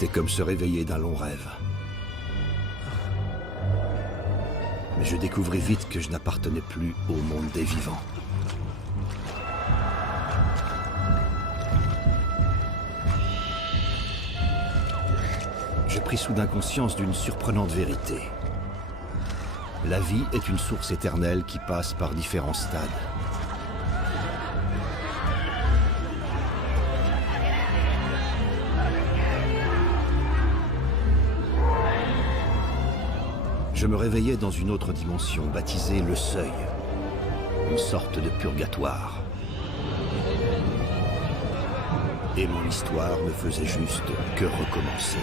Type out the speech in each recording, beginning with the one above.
C'était comme se réveiller d'un long rêve. Mais je découvris vite que je n'appartenais plus au monde des vivants. Je pris soudain conscience d'une surprenante vérité. La vie est une source éternelle qui passe par différents stades. Je me réveillais dans une autre dimension, baptisée le Seuil, une sorte de purgatoire. Et mon histoire ne faisait juste que recommencer.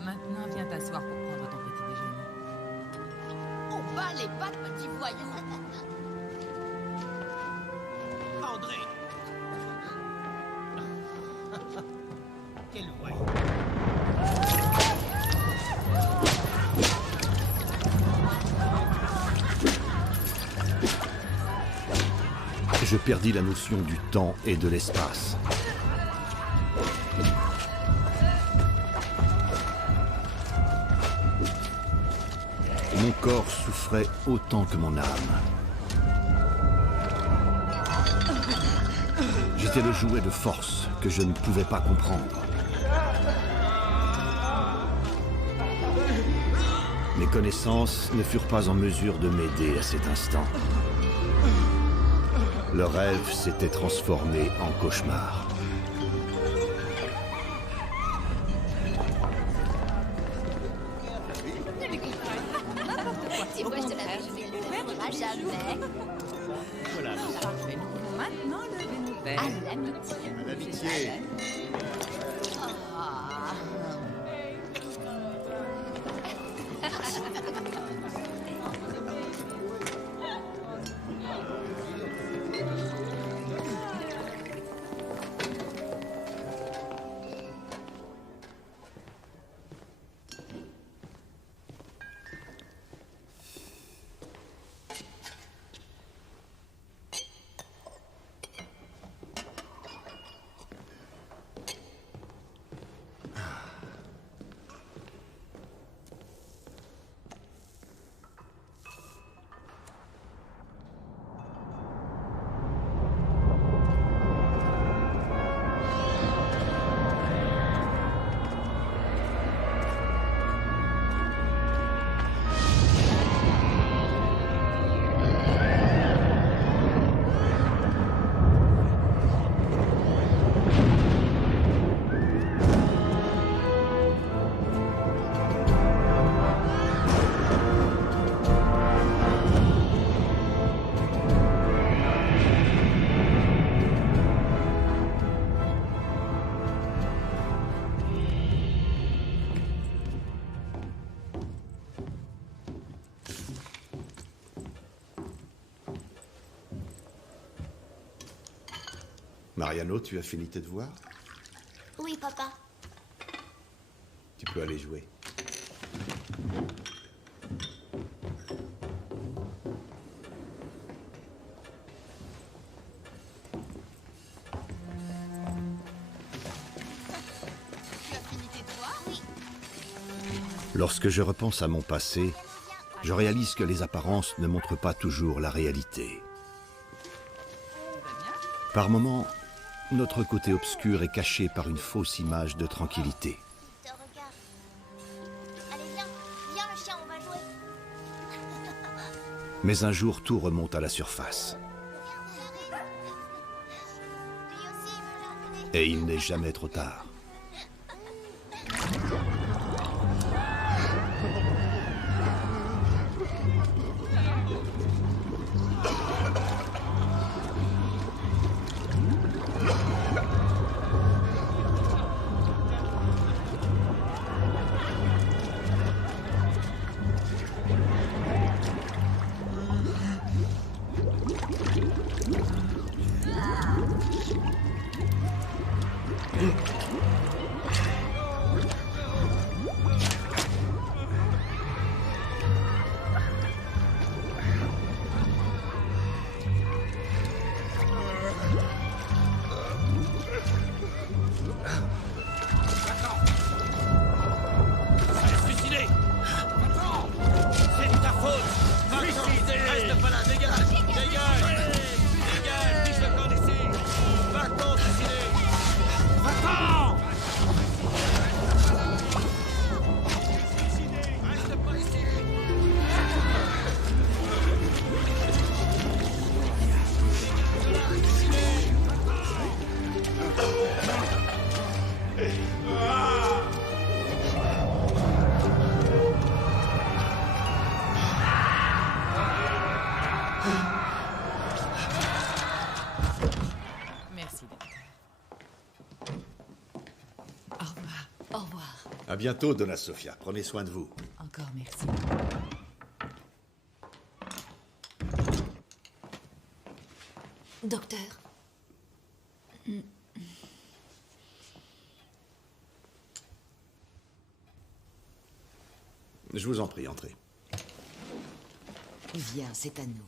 Maintenant, viens t'asseoir pour prendre ton petit déjeuner. On bat les pattes, petit voyou. André. Quel voyou. Je perdis la notion du temps et de l'espace. Mon corps souffrait autant que mon âme. J'étais le jouet de force que je ne pouvais pas comprendre. Mes connaissances ne furent pas en mesure de m'aider à cet instant. Le rêve s'était transformé en cauchemar. Tu vois, je te l'avais dit, ne perdra jamais. Voilà. Parfait, nous pouvons maintenant lever nos À verres. l'amitié. L'amitié. Ah. Mariano, tu as fini tes devoirs? Oui, papa. Tu peux aller jouer. Tu as fini tes devoirs? Oui. Lorsque je repense à mon passé, je réalise que les apparences ne montrent pas toujours la réalité. Par moments, notre côté obscur est caché par une fausse image de tranquillité. Te regarde. Allez, viens. Viens, le chien, on va jouer. Mais un jour, tout remonte à la surface. Lui aussi, il me l'a donné. Et il n'est jamais trop tard. bientôt, Donna Sofia. Prenez soin de vous. Encore merci. Docteur. Je vous en prie, entrez. Viens, c'est à nous.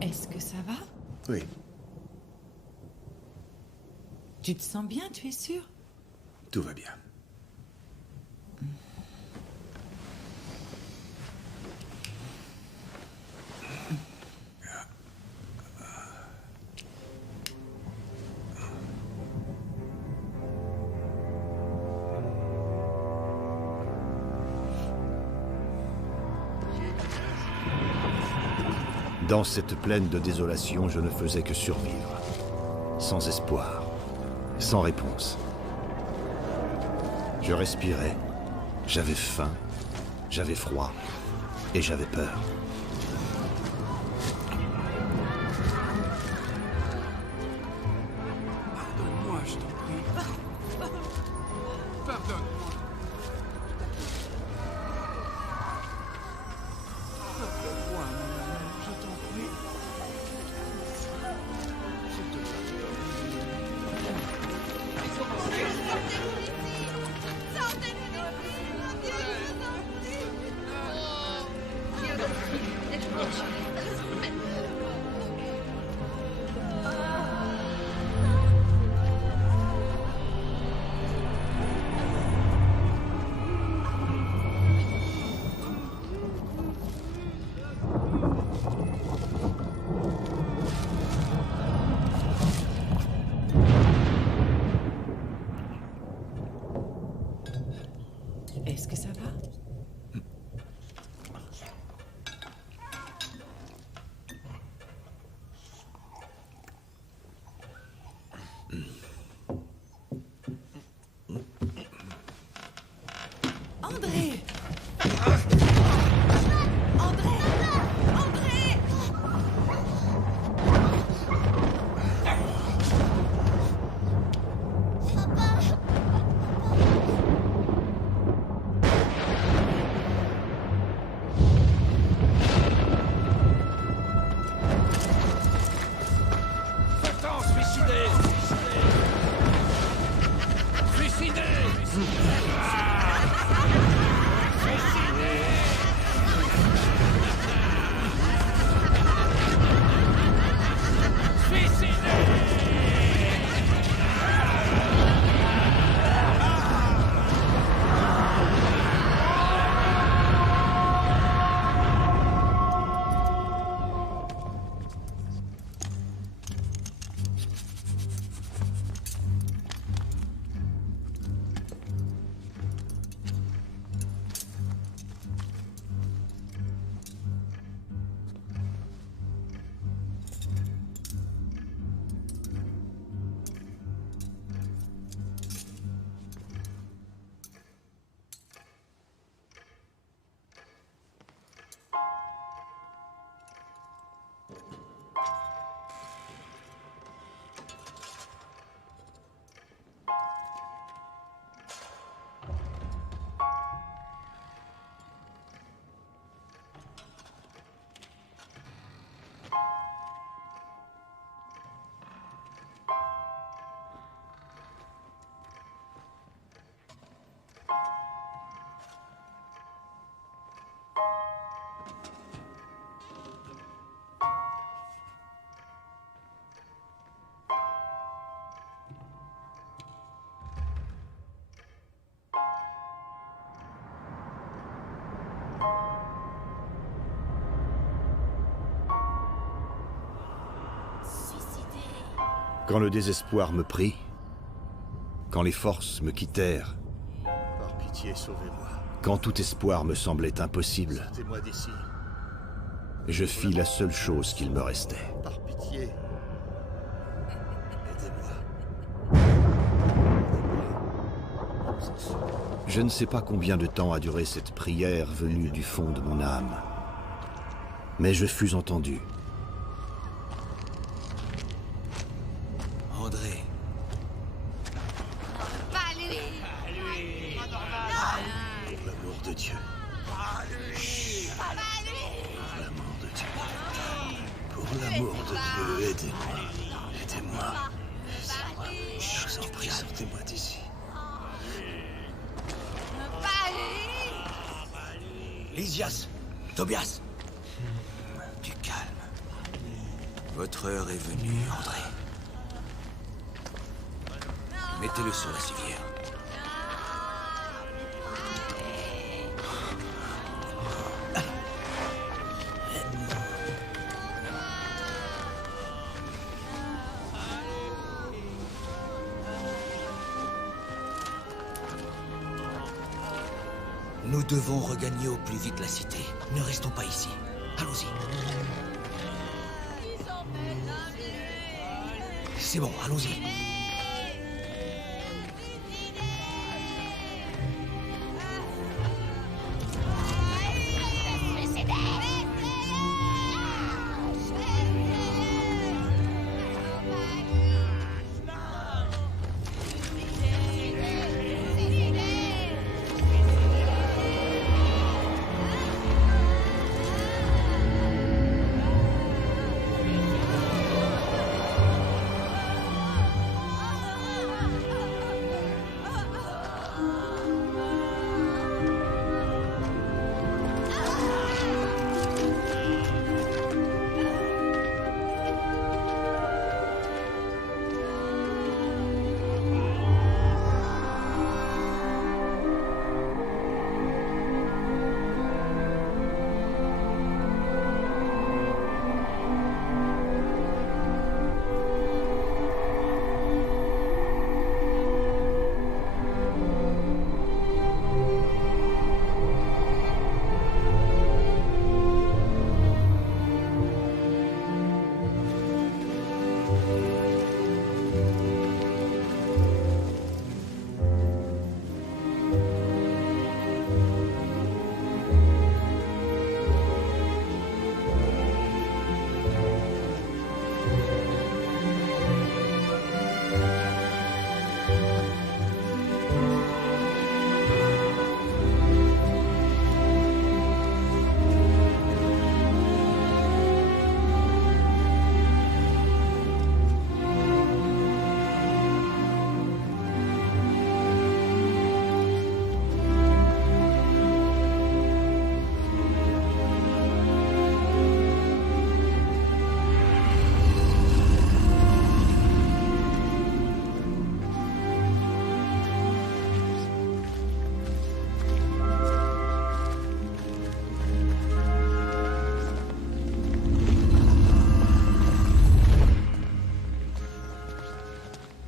Est-ce que ça va? Oui. Tu te sens bien, tu es sûr? Tout va bien. Dans cette plaine de désolation, je ne faisais que survivre. Sans espoir, sans réponse. Je respirais, j'avais faim, j'avais froid et j'avais peur. Pardonne-moi, je t'en prie. Pardonne-moi. Pardonne-moi, mon amour, je t'en prie. Je te pardonne. Est-ce que ça va? André! André! André! Va-t'en, suicidé! Suicidé! Suicidé! Quand le désespoir me prit, quand les forces me quittèrent, Par pitié, sauvez-moi. quand tout espoir me semblait impossible, Sortez-moi d'ici. je fis la seule chose qu'il me restait. Par pitié. Aidez-moi. Je ne sais pas combien de temps a duré cette prière venue du fond de mon âme, mais je fus entendu. André. Pour l'amour de Dieu. Pour l'amour de Dieu, aidez-moi. Aidez-moi. Je vous en prie, sortez-moi d'ici. Lysias, Tobias. Du calme. Votre heure est venue, André. Mettez-le sur la civière. Nous devons regagner au plus vite la cité. Ne restons pas ici. Allons-y. C'est bon, allons-y.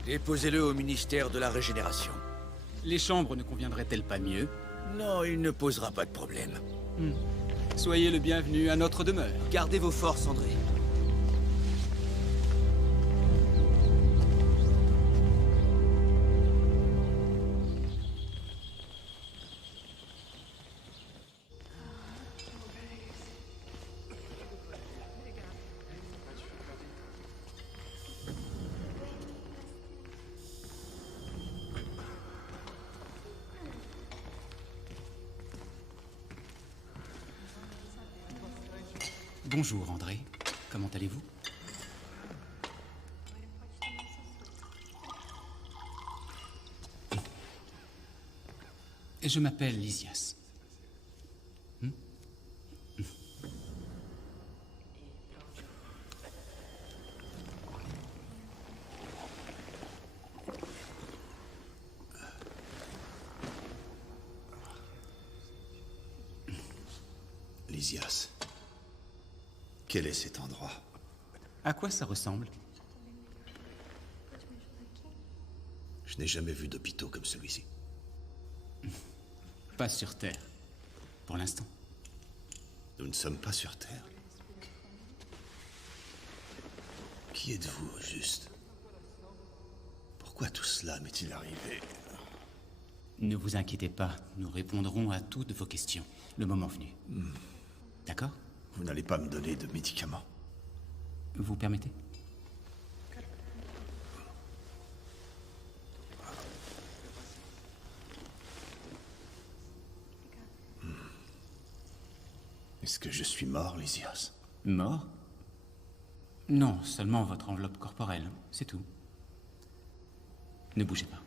Déposez-le au ministère de la Régénération. Les chambres ne conviendraient-elles pas mieux? Non, il ne posera pas de problème. Soyez le bienvenu à notre demeure. Gardez vos forces, André. Bonjour, André. Comment allez-vous? Je m'appelle Lysias. Lysias. Quel est cet endroit? À quoi ça ressemble? Je n'ai jamais vu d'hôpitaux comme celui-ci. Pas sur Terre. Pour l'instant. Nous ne sommes pas sur Terre. Qui êtes-vous, au juste? Pourquoi tout cela m'est-il arrivé? Ne vous inquiétez pas, nous répondrons à toutes vos questions, le moment venu. D'accord? Vous n'allez pas me donner de médicaments. Vous permettez? Est-ce que je suis mort, Lysias? Mort? Non, seulement votre enveloppe corporelle, c'est tout. Ne bougez pas.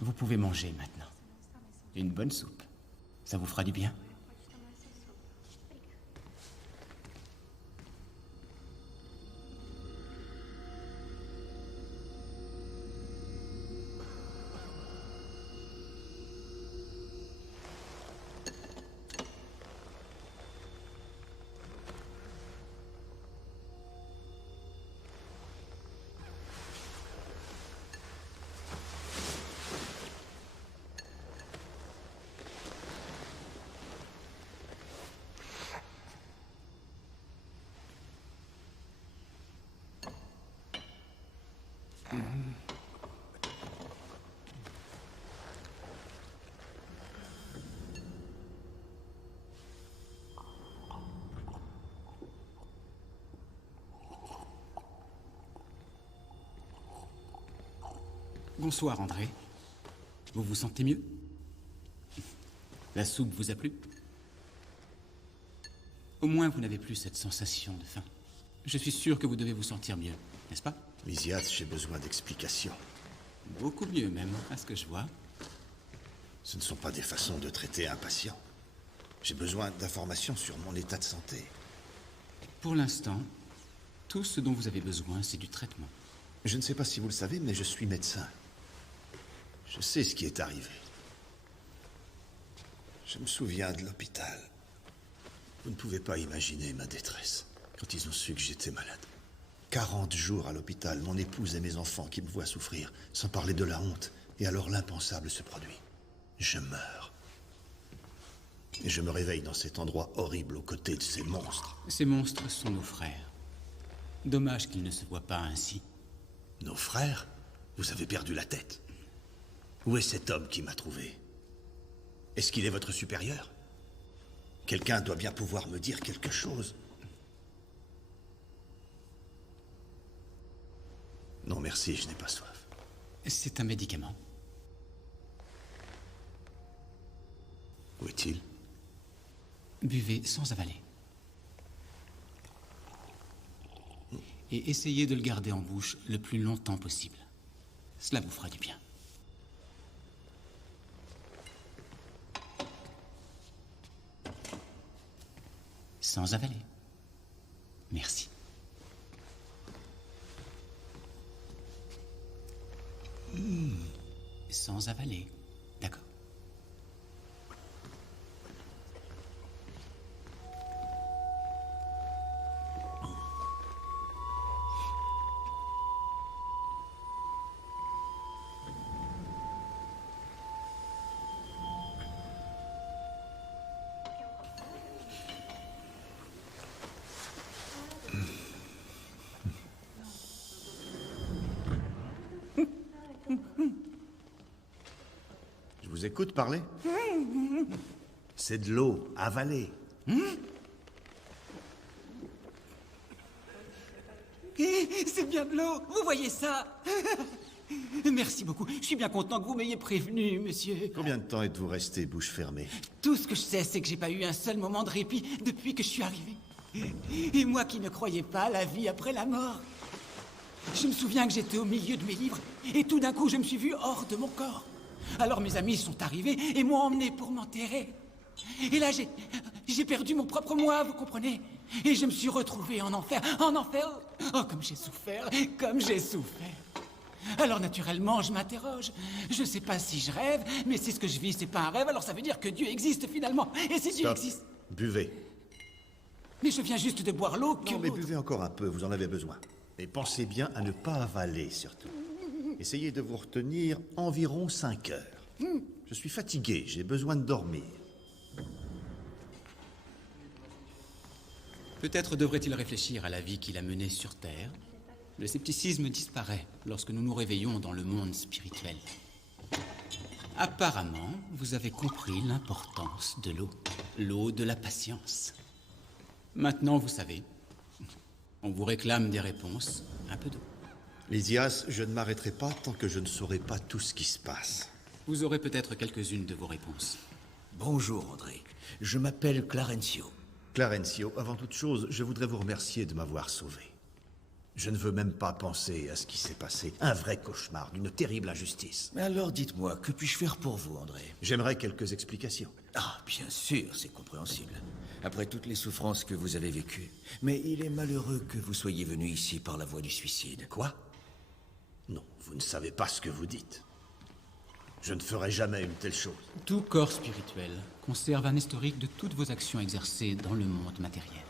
Vous pouvez manger maintenant. Une bonne soupe. Ça vous fera du bien. Bonsoir, André. Vous vous sentez mieux? La soupe vous a plu? Au moins, vous n'avez plus cette sensation de faim. Je suis sûr que vous devez vous sentir mieux, n'est-ce pas? Lysias, j'ai besoin d'explications. Beaucoup mieux même, à ce que je vois. Ce ne sont pas des façons de traiter un patient. J'ai besoin d'informations sur mon état de santé. Pour l'instant, tout ce dont vous avez besoin, c'est du traitement. Je ne sais pas si vous le savez, mais je suis médecin. Je sais ce qui est arrivé. Je me souviens de l'hôpital. Vous ne pouvez pas imaginer ma détresse quand ils ont su que j'étais malade. 40 jours à l'hôpital, mon épouse et mes enfants qui me voient souffrir, sans parler de la honte, et alors l'impensable se produit. Je meurs. Et je me réveille dans cet endroit horrible aux côtés de ces monstres. Ces monstres sont nos frères. Dommage qu'ils ne se voient pas ainsi. Nos frères? Vous avez perdu la tête. Où est cet homme qui m'a trouvé? Est-ce qu'il est votre supérieur? Quelqu'un doit bien pouvoir me dire quelque chose. Non, merci, je n'ai pas soif. C'est un médicament. Où est-il? Buvez sans avaler. Et essayez de le garder en bouche le plus longtemps possible. Cela vous fera du bien. Sans avaler. Merci. Sans avaler. D'accord. vous écoute parler. C'est de l'eau, avalée. C'est bien de l'eau, vous voyez ça? Merci beaucoup, je suis bien content que vous m'ayez prévenu, monsieur. Combien de temps êtes-vous resté bouche fermée? Tout ce que je sais, c'est que j'ai pas eu un seul moment de répit depuis que je suis arrivé. Et moi qui ne croyais pas à la vie après la mort. Je me souviens que j'étais au milieu de mes livres, et tout d'un coup je me suis vu hors de mon corps. Alors mes amis sont arrivés et m'ont emmené pour m'enterrer. Et là j'ai perdu mon propre moi, vous comprenez? Et je me suis retrouvé en enfer, Oh, comme j'ai souffert, comme j'ai souffert. Alors naturellement, je m'interroge. Je sais pas si je rêve, mais si ce que je vis, c'est pas un rêve, alors ça veut dire que Dieu existe finalement. Et si Dieu Stop. existe... Buvez. Mais je viens juste de boire l'eau que... Non, mais buvez encore un peu, vous en avez besoin. Et pensez bien à ne pas avaler, surtout. Essayez de vous retenir environ 5 heures. Je suis fatigué, j'ai besoin de dormir. Peut-être devrait-il réfléchir à la vie qu'il a menée sur Terre. Le scepticisme disparaît lorsque nous nous réveillons dans le monde spirituel. Apparemment, vous avez compris l'importance de l'eau. L'eau de la patience. Maintenant, vous savez. On vous réclame des réponses. Un peu d'eau. Lysias, je ne m'arrêterai pas tant que je ne saurai pas tout ce qui se passe. Vous aurez peut-être quelques-unes de vos réponses. Bonjour, André. Je m'appelle Clarencio. Clarencio, avant toute chose, je voudrais vous remercier de m'avoir sauvé. Je ne veux même pas penser à ce qui s'est passé. Un vrai cauchemar, d'une terrible injustice. Alors dites-moi, que puis-je faire pour vous, André? J'aimerais quelques explications. Ah, bien sûr, c'est compréhensible. Après toutes les souffrances que vous avez vécues. Mais il est malheureux que vous soyez venu ici par la voie du suicide. Quoi? Non, vous ne savez pas ce que vous dites. Je ne ferai jamais une telle chose. Tout corps spirituel conserve un historique de toutes vos actions exercées dans le monde matériel.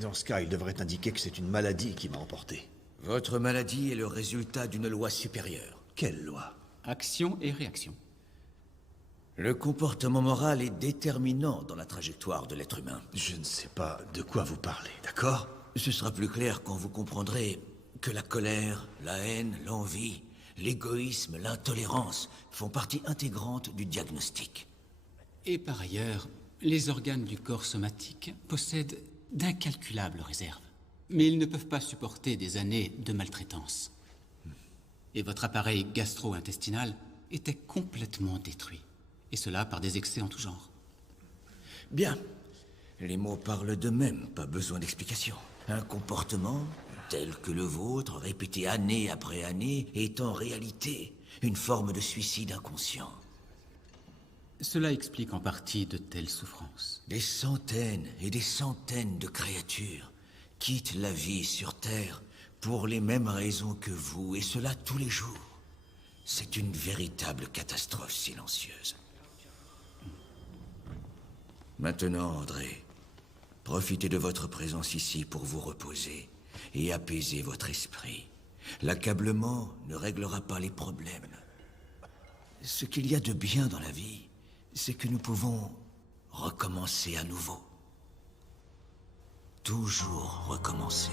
Dans ce cas, il devrait indiquer que c'est une maladie qui m'a emporté. Votre maladie est le résultat d'une loi supérieure. Quelle loi? Action et réaction. Le comportement moral est déterminant dans la trajectoire de l'être humain. Je ne sais pas de quoi vous parlez, d'accord? Ce sera plus clair quand vous comprendrez que la colère, la haine, l'envie, l'égoïsme, l'intolérance font partie intégrante du diagnostic. Et par ailleurs, les organes du corps somatique possèdent d'incalculables réserves. Mais ils ne peuvent pas supporter des années de maltraitance. Et votre appareil gastro-intestinal était complètement détruit. Et cela par des excès en tout genre. Bien. Les mots parlent d'eux-mêmes, pas besoin d'explication. Un comportement tel que le vôtre, répété année après année, est en réalité une forme de suicide inconscient. Cela explique en partie de telles souffrances. Des centaines et des centaines de créatures quittent la vie sur Terre pour les mêmes raisons que vous, et cela tous les jours. C'est une véritable catastrophe silencieuse. Maintenant, André, profitez de votre présence ici pour vous reposer et apaiser votre esprit. L'accablement ne réglera pas les problèmes. Ce qu'il y a de bien dans la vie, c'est que nous pouvons recommencer à nouveau. Toujours recommencer.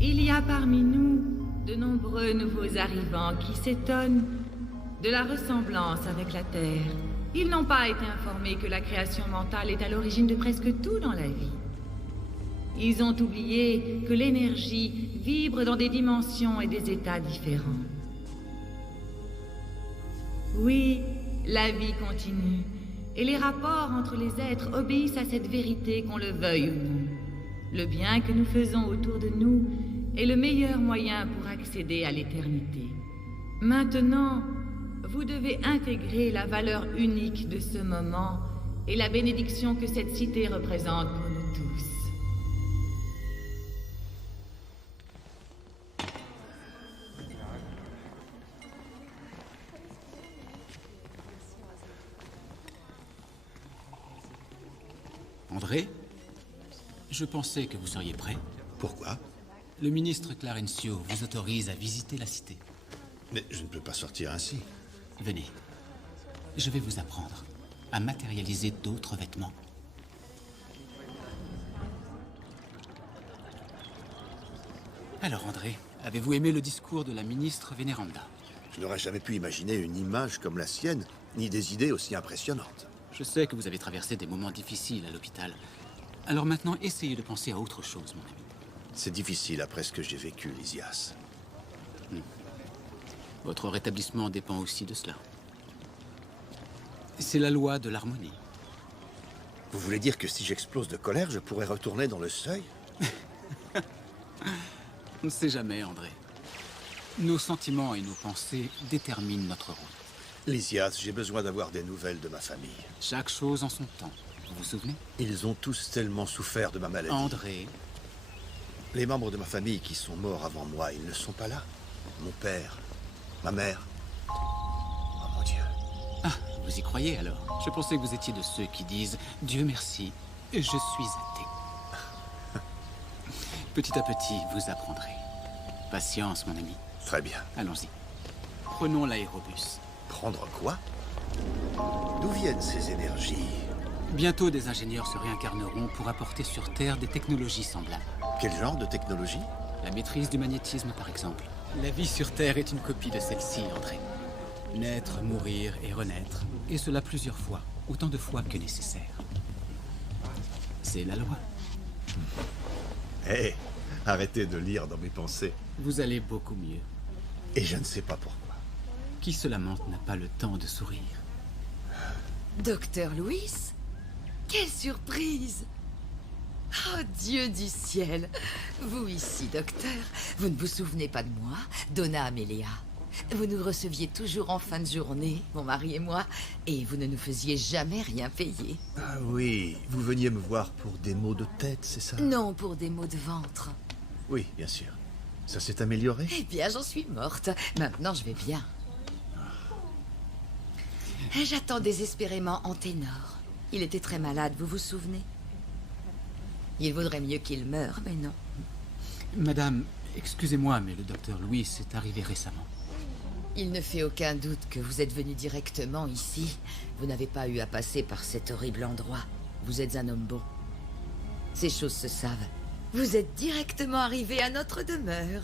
Il y a parmi nous de nombreux nouveaux arrivants qui s'étonnent de la ressemblance avec la Terre. Ils n'ont pas été informés que la création mentale est à l'origine de presque tout dans la vie. Ils ont oublié que l'énergie vibre dans des dimensions et des états différents. Oui, la vie continue, et les rapports entre les êtres obéissent à cette vérité qu'on le veuille ou non. Le bien que nous faisons autour de nous est le meilleur moyen pour accéder à l'éternité. Maintenant, vous devez intégrer la valeur unique de ce moment et la bénédiction que cette cité représente pour nous tous. André, je pensais que vous seriez prêt. Pourquoi? Le ministre Clarencio vous autorise à visiter la cité. Mais je ne peux pas sortir ainsi. Venez, je vais vous apprendre à matérialiser d'autres vêtements. Alors André, avez-vous aimé le discours de la ministre Vénéranda? Je n'aurais jamais pu imaginer une image comme la sienne, ni des idées aussi impressionnantes. Je sais que vous avez traversé des moments difficiles à l'hôpital. Alors maintenant, essayez de penser à autre chose, mon ami. C'est difficile après ce que j'ai vécu, Lysias. Votre rétablissement dépend aussi de cela. C'est la loi de l'harmonie. Vous voulez dire que si j'explose de colère, je pourrais retourner dans le seuil? On ne sait jamais, André. Nos sentiments et nos pensées déterminent notre route. Lysias, j'ai besoin d'avoir des nouvelles de ma famille. Chaque chose en son temps. Vous vous souvenez? Ils ont tous tellement souffert de ma maladie. André, Les membres de ma famille qui sont morts avant moi, ils ne sont pas là. Mon père, ma mère. Oh mon Dieu. ah, vous y croyez alors? Je pensais que vous étiez de ceux qui disent « Dieu merci, je suis athée ». Petit à petit, vous apprendrez. Patience, mon ami. Très bien. Allons-y. Prenons l'aérobus. Prendre quoi? D'où viennent ces énergies? Bientôt, des ingénieurs se réincarneront pour apporter sur Terre des technologies semblables. Quel genre de technologie? La maîtrise du magnétisme, par exemple. La vie sur Terre est une copie de celle-ci, André. Naître, mourir et renaître. Et cela plusieurs fois. Autant de fois que nécessaire. C'est la loi. Hé, arrêtez de lire dans mes pensées. Vous allez beaucoup mieux. Et je ne sais pas pourquoi. Qui se lamente n'a pas le temps de sourire. Docteur Louis? Quelle surprise! Oh, Dieu du ciel! Vous ici, docteur, vous ne vous souvenez pas de moi, Donna Amelia. Vous nous receviez toujours en fin de journée, mon mari et moi, et vous ne nous faisiez jamais rien payer. Ah oui, vous veniez me voir pour des maux de tête, c'est ça? Non, pour des maux de ventre. Oui, bien sûr. Ça s'est amélioré? Eh bien, j'en suis morte. Maintenant, je vais bien. J'attends désespérément Anténor. Il était très malade, vous vous souvenez? Il vaudrait mieux qu'il meure, mais non. Madame, excusez-moi, mais le docteur Louis est arrivé récemment. Il ne fait aucun doute que vous êtes venu directement ici. Vous n'avez pas eu à passer par cet horrible endroit. Vous êtes un homme bon. Ces choses se savent. Vous êtes directement arrivé à notre demeure.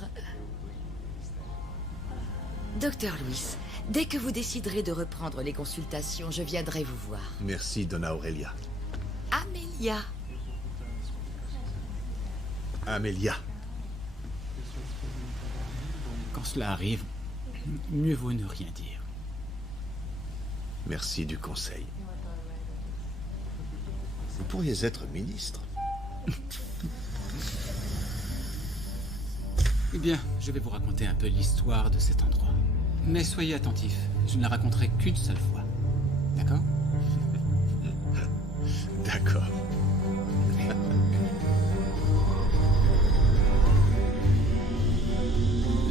Docteur Louis, dès que vous déciderez de reprendre les consultations, je viendrai vous voir. Merci, Donna Aurelia. Amelia. Amelia. Quand cela arrive, mieux vaut ne rien dire. Merci du conseil. Vous pourriez être ministre. Eh bien, je vais vous raconter un peu l'histoire de cet endroit. Mais soyez attentifs, je ne la raconterai qu'une seule fois. D'accord? D'accord.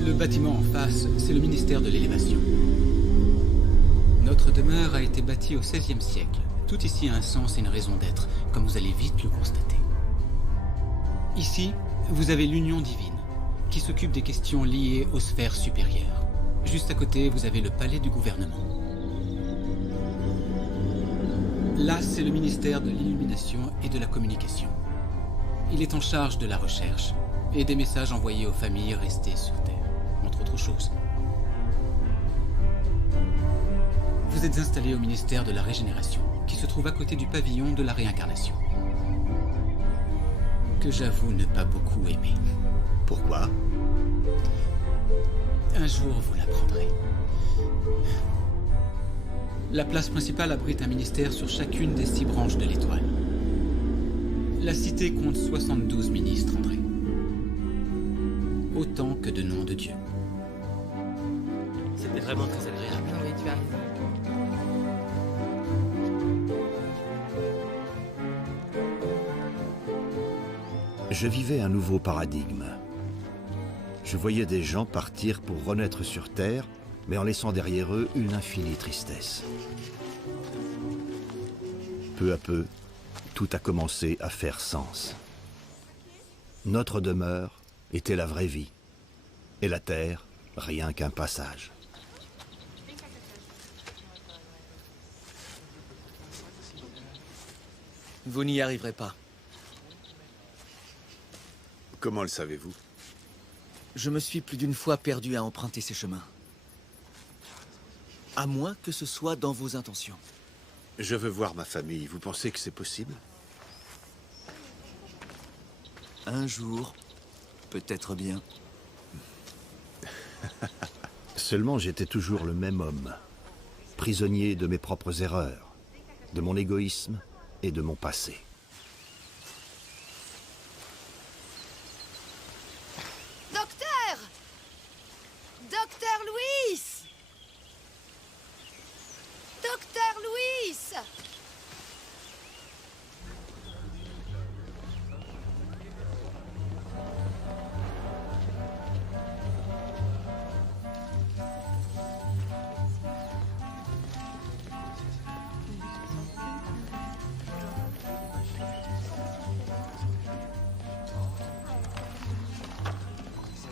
Le bâtiment en face, c'est le ministère de l'élévation. Notre demeure a été bâtie au XVIe siècle. Tout ici a un sens et une raison d'être, comme vous allez vite le constater. Ici, vous avez l'Union divine, qui s'occupe des questions liées aux sphères supérieures. Juste à côté, vous avez le palais du gouvernement. Là, c'est le ministère de l'illumination et de la communication. Il est en charge de la recherche et des messages envoyés aux familles restées sur Terre, entre autres choses. Vous êtes installé au ministère de la Régénération, qui se trouve à côté du pavillon de la réincarnation. Que j'avoue ne pas beaucoup aimer. Pourquoi? Un jour, vous l'apprendrez. La place principale abrite un ministère sur chacune des 6 branches de l'étoile. La cité compte 72 ministres, André. autant que de nom de Dieu. C'était vraiment très agréable. Oui, tu as raison. Je vivais un nouveau paradigme. Je voyais des gens partir pour renaître sur Terre, mais en laissant derrière eux une infinie tristesse. Peu à peu, tout a commencé à faire sens. Notre demeure était la vraie vie, et la Terre, rien qu'un passage. Vous n'y arriverez pas. Comment le savez-vous? Je me suis plus d'une fois perdu à emprunter ces chemins. À moins que ce soit dans vos intentions. Je veux voir ma famille. Vous pensez que c'est possible? Un jour, peut-être bien. Seulement j'étais toujours le même homme, prisonnier de mes propres erreurs, de mon égoïsme et de mon passé. Docteur! Docteur Louis! Docteur Louis!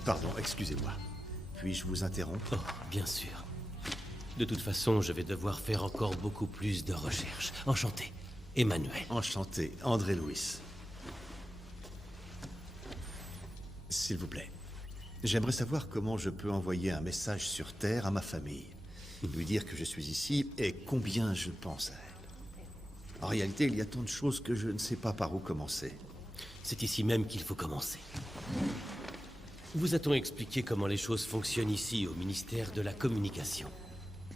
Pardon, excusez-moi. Puis-je vous interrompre? Oh, bien sûr. De toute façon, je vais devoir faire encore beaucoup plus de recherches. Enchanté. Emmanuel. Enchanté, André Louis. S'il vous plaît, j'aimerais savoir comment je peux envoyer un message sur Terre à ma famille. Lui dire que je suis ici et combien je pense à elle. En réalité, il y a tant de choses que je ne sais pas par où commencer. C'est ici même qu'il faut commencer. Vous a-t-on expliqué comment les choses fonctionnent ici au ministère de la Communication?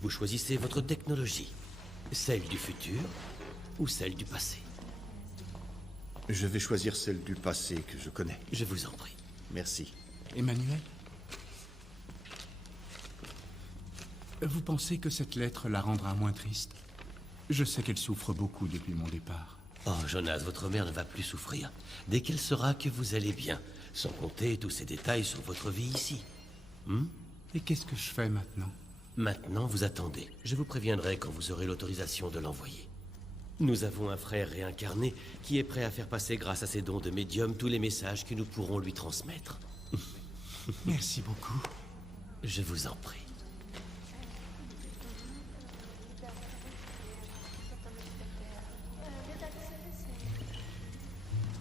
Vous choisissez votre technologie, celle du futur ou celle du passé? Je vais choisir celle du passé que je connais. Je vous en prie. Merci. Emmanuel? Vous pensez que cette lettre la rendra moins triste? Je sais qu'elle souffre beaucoup depuis mon départ. Oh, Jonas, votre mère ne va plus souffrir. Dès qu'elle saura que vous allez bien, sans compter tous ces détails sur votre vie ici. Et qu'est-ce que je fais maintenant? Maintenant, vous attendez. Je vous préviendrai quand vous aurez l'autorisation de l'envoyer. Nous avons un frère réincarné qui est prêt à faire passer grâce à ses dons de médium tous les messages que nous pourrons lui transmettre. Merci beaucoup. Je vous en prie.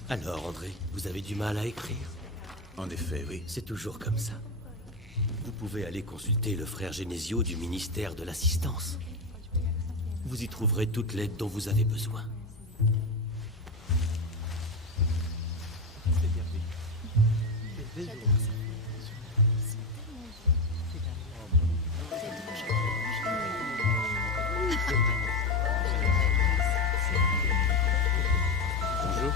Alors, André, vous avez du mal à écrire? En effet, oui. C'est toujours comme ça. Vous pouvez aller consulter le frère Genesio du ministère de l'Assistance. Vous y trouverez toute l'aide dont vous avez besoin. Bonjour.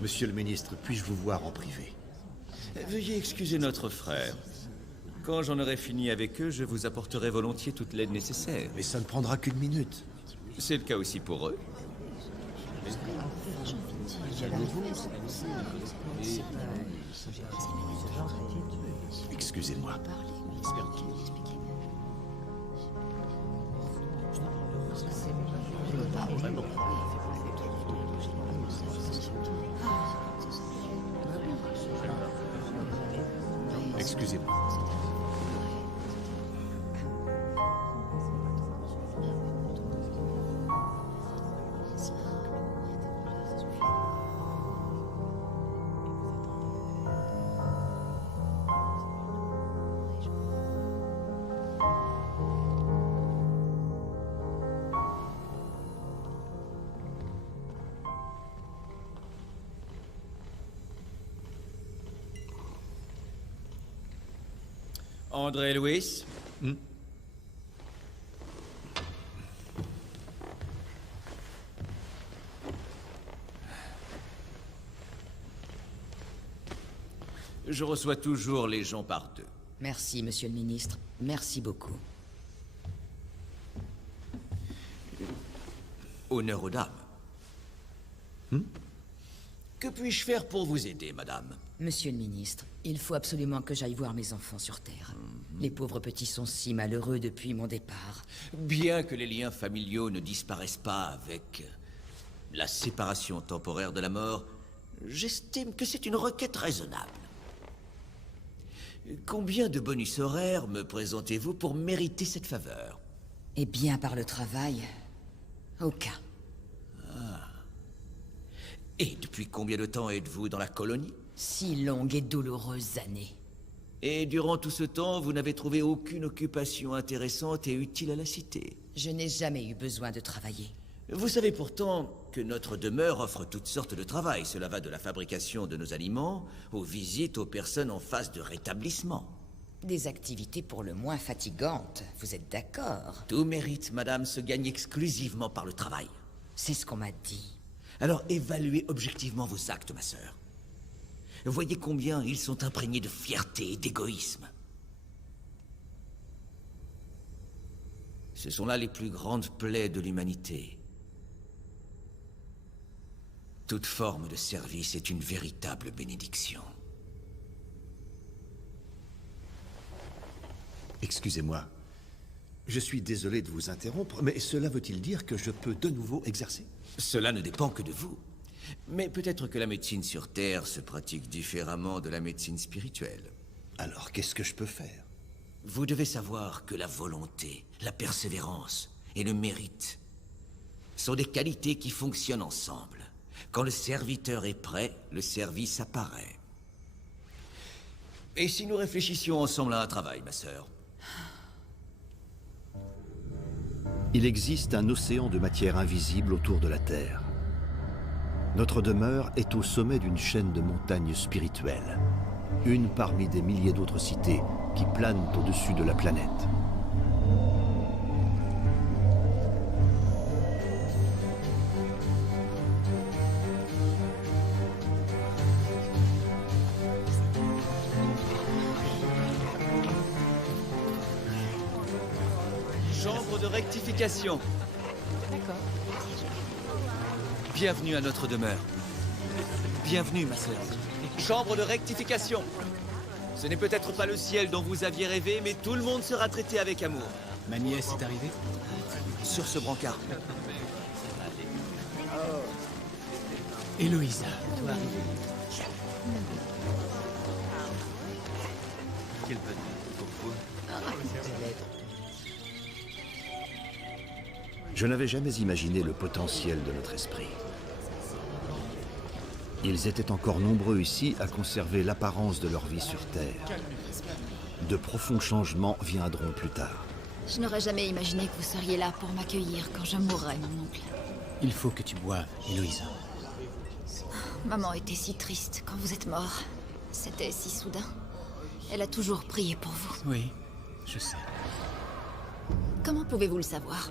Monsieur le ministre, puis-je vous voir en privé? Veuillez excuser notre frère. Quand j'en aurai fini avec eux, je vous apporterai volontiers toute l'aide nécessaire. Mais ça ne prendra qu'une minute. C'est le cas aussi pour eux. Excusez-moi. Excusez-moi. André Louis. Je reçois toujours les gens par deux. Merci, monsieur le ministre. Merci beaucoup. Honneur aux dames. Que puis-je faire pour vous aider, madame? Monsieur le ministre, il faut absolument que j'aille voir mes enfants sur Terre. Les pauvres petits sont si malheureux depuis mon départ. Bien que les liens familiaux ne disparaissent pas avec la séparation temporaire de la mort, j'estime que c'est une requête raisonnable. Combien de bonus horaires me présentez-vous pour mériter cette faveur? Et bien par le travail, aucun. Et depuis combien de temps êtes-vous dans la colonie? 6 longues et douloureuses années. Et durant tout ce temps, vous n'avez trouvé aucune occupation intéressante et utile à la cité? Je n'ai jamais eu besoin de travailler. Vous savez pourtant que notre demeure offre toutes sortes de travail. Cela va de la fabrication de nos aliments aux visites aux personnes en phase de rétablissement. Des activités pour le moins fatigantes, vous êtes d'accord? Tout mérite, madame, se gagne exclusivement par le travail. C'est ce qu'on m'a dit. Alors évaluez objectivement vos actes, ma sœur. Voyez combien ils sont imprégnés de fierté et d'égoïsme. Ce sont là les plus grandes plaies de l'humanité. Toute forme de service est une véritable bénédiction. Excusez-moi. Je suis désolé de vous interrompre, mais cela veut-il dire que je peux de nouveau exercer? Cela ne dépend que de vous. Mais peut-être que la médecine sur Terre se pratique différemment de la médecine spirituelle. Alors, qu'est-ce que je peux faire? Vous devez savoir que la volonté, la persévérance et le mérite sont des qualités qui fonctionnent ensemble. Quand le serviteur est prêt, le service apparaît. Et si nous réfléchissions ensemble à un travail, ma sœur? Il existe un océan de matière invisible autour de la Terre. Notre demeure est au sommet d'une chaîne de montagnes spirituelles, une parmi des milliers d'autres cités qui planent au-dessus de la planète. Chambre de rectification. D'accord. Bienvenue à notre demeure. Bienvenue, ma sœur. Chambre de rectification. Ce n'est peut-être pas le ciel dont vous aviez rêvé, mais tout le monde sera traité avec amour. Ma nièce est arrivée? Sur ce brancard. Héloïsa. Je n'avais jamais imaginé le potentiel de notre esprit. Ils étaient encore nombreux ici à conserver l'apparence de leur vie sur Terre. De profonds changements viendront plus tard. Je n'aurais jamais imaginé que vous seriez là pour m'accueillir quand je mourrai, mon oncle. Il faut que tu boives, Héloïsa. Maman était si triste quand vous êtes mort. C'était si soudain. Elle a toujours prié pour vous. Oui, je sais. Comment pouvez-vous le savoir?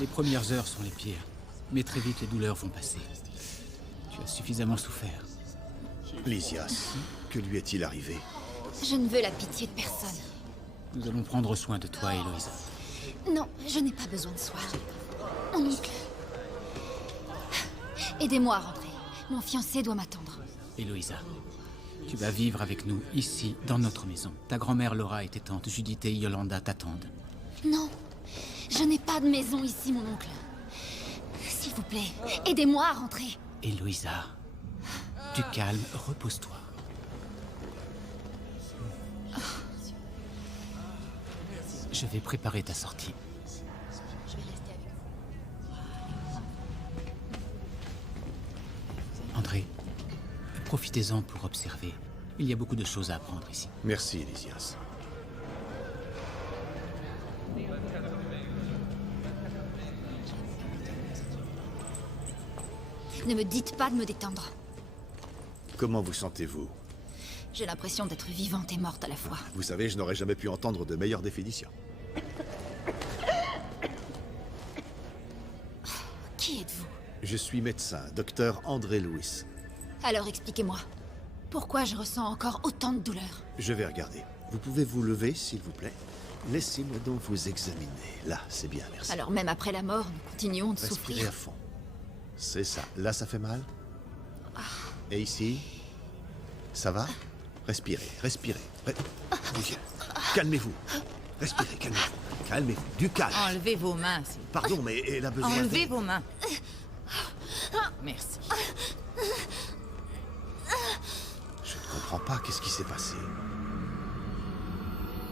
Les premières heures sont les pires, mais très vite les douleurs vont passer. Tu as suffisamment souffert. Lysias, que lui est-il arrivé? Je ne veux la pitié de personne. Nous allons prendre soin de toi, Héloïsa. Non, je n'ai pas besoin de soin. Mon oncle. Aidez-moi à rentrer. Mon fiancé doit m'attendre. Héloïsa, tu vas vivre avec nous, ici, dans notre maison. Ta grand-mère Laura et tes tantes Judith et Yolanda t'attendent. Non, je n'ai pas de maison ici, mon oncle. S'il vous plaît, aidez-moi à rentrer. Héloïsa, du calme, repose-toi. Je vais préparer ta sortie. André, profitez-en pour observer. Il y a beaucoup de choses à apprendre ici. Merci, Lysias. Ne me dites pas de me détendre. Comment vous sentez-vous? J'ai l'impression d'être vivante et morte à la fois. Vous savez, je n'aurais jamais pu entendre de meilleure définition. Qui êtes-vous? Je suis médecin, docteur André Lewis. Alors expliquez-moi. Pourquoi je ressens encore autant de douleur? Je vais regarder. Vous pouvez vous lever, s'il vous plaît? Laissez-moi donc vous examiner. Là, c'est bien, merci. Alors même après la mort, nous continuons de Respirez souffrir. à fond. C'est ça. Là, ça fait mal? Et ici? Ça va? Respirez, respirez. Calmez-vous. Respirez, calmez-vous. Calmez-vous. Du calme. Enlevez vos mains, s'il vous plaît. Pardon, mais elle a besoin Enlevez de... vos mains. Merci. Je ne comprends pas. Qu'est-ce qui s'est passé?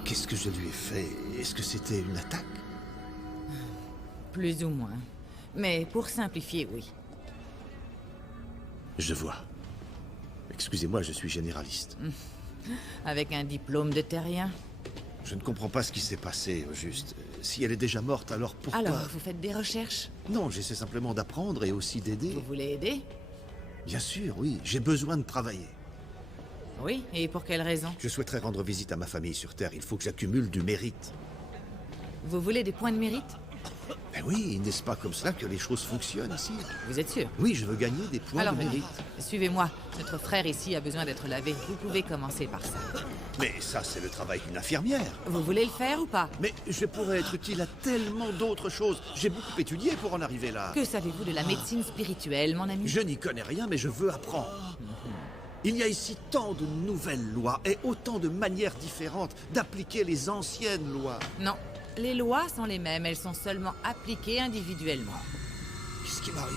Qu'est-ce que je lui ai fait? Est-ce que c'était une attaque? Plus ou moins. Mais pour simplifier, oui. Je vois. Excusez-moi, je suis généraliste. Avec un diplôme de terrien. Je ne comprends pas ce qui s'est passé, au juste. Si elle est déjà morte, alors pourquoi... Alors, vous faites des recherches? Non, j'essaie simplement d'apprendre et aussi d'aider. Vous voulez aider? Bien sûr, oui. J'ai besoin de travailler. Oui, et pour quelle raison? Je souhaiterais rendre visite à ma famille sur Terre. Il faut que j'accumule du mérite. Vous voulez des points de mérite? Ben oui, n'est-ce pas comme ça que les choses fonctionnent ici? Vous êtes sûr? Oui, je veux gagner des points Alors, de mérite. suivez-moi. Notre frère ici a besoin d'être lavé. Vous pouvez commencer par ça. Mais ça, c'est le travail d'une infirmière. Vous voulez le faire ou pas? Mais je pourrais être utile à tellement d'autres choses. J'ai beaucoup étudié pour en arriver là. Que savez-vous de la médecine spirituelle, mon ami? Je n'y connais rien, mais je veux apprendre. Il y a ici tant de nouvelles lois et autant de manières différentes d'appliquer les anciennes lois. Non. Les lois sont les mêmes, elles sont seulement appliquées individuellement. Qu'est-ce qui m'arrive?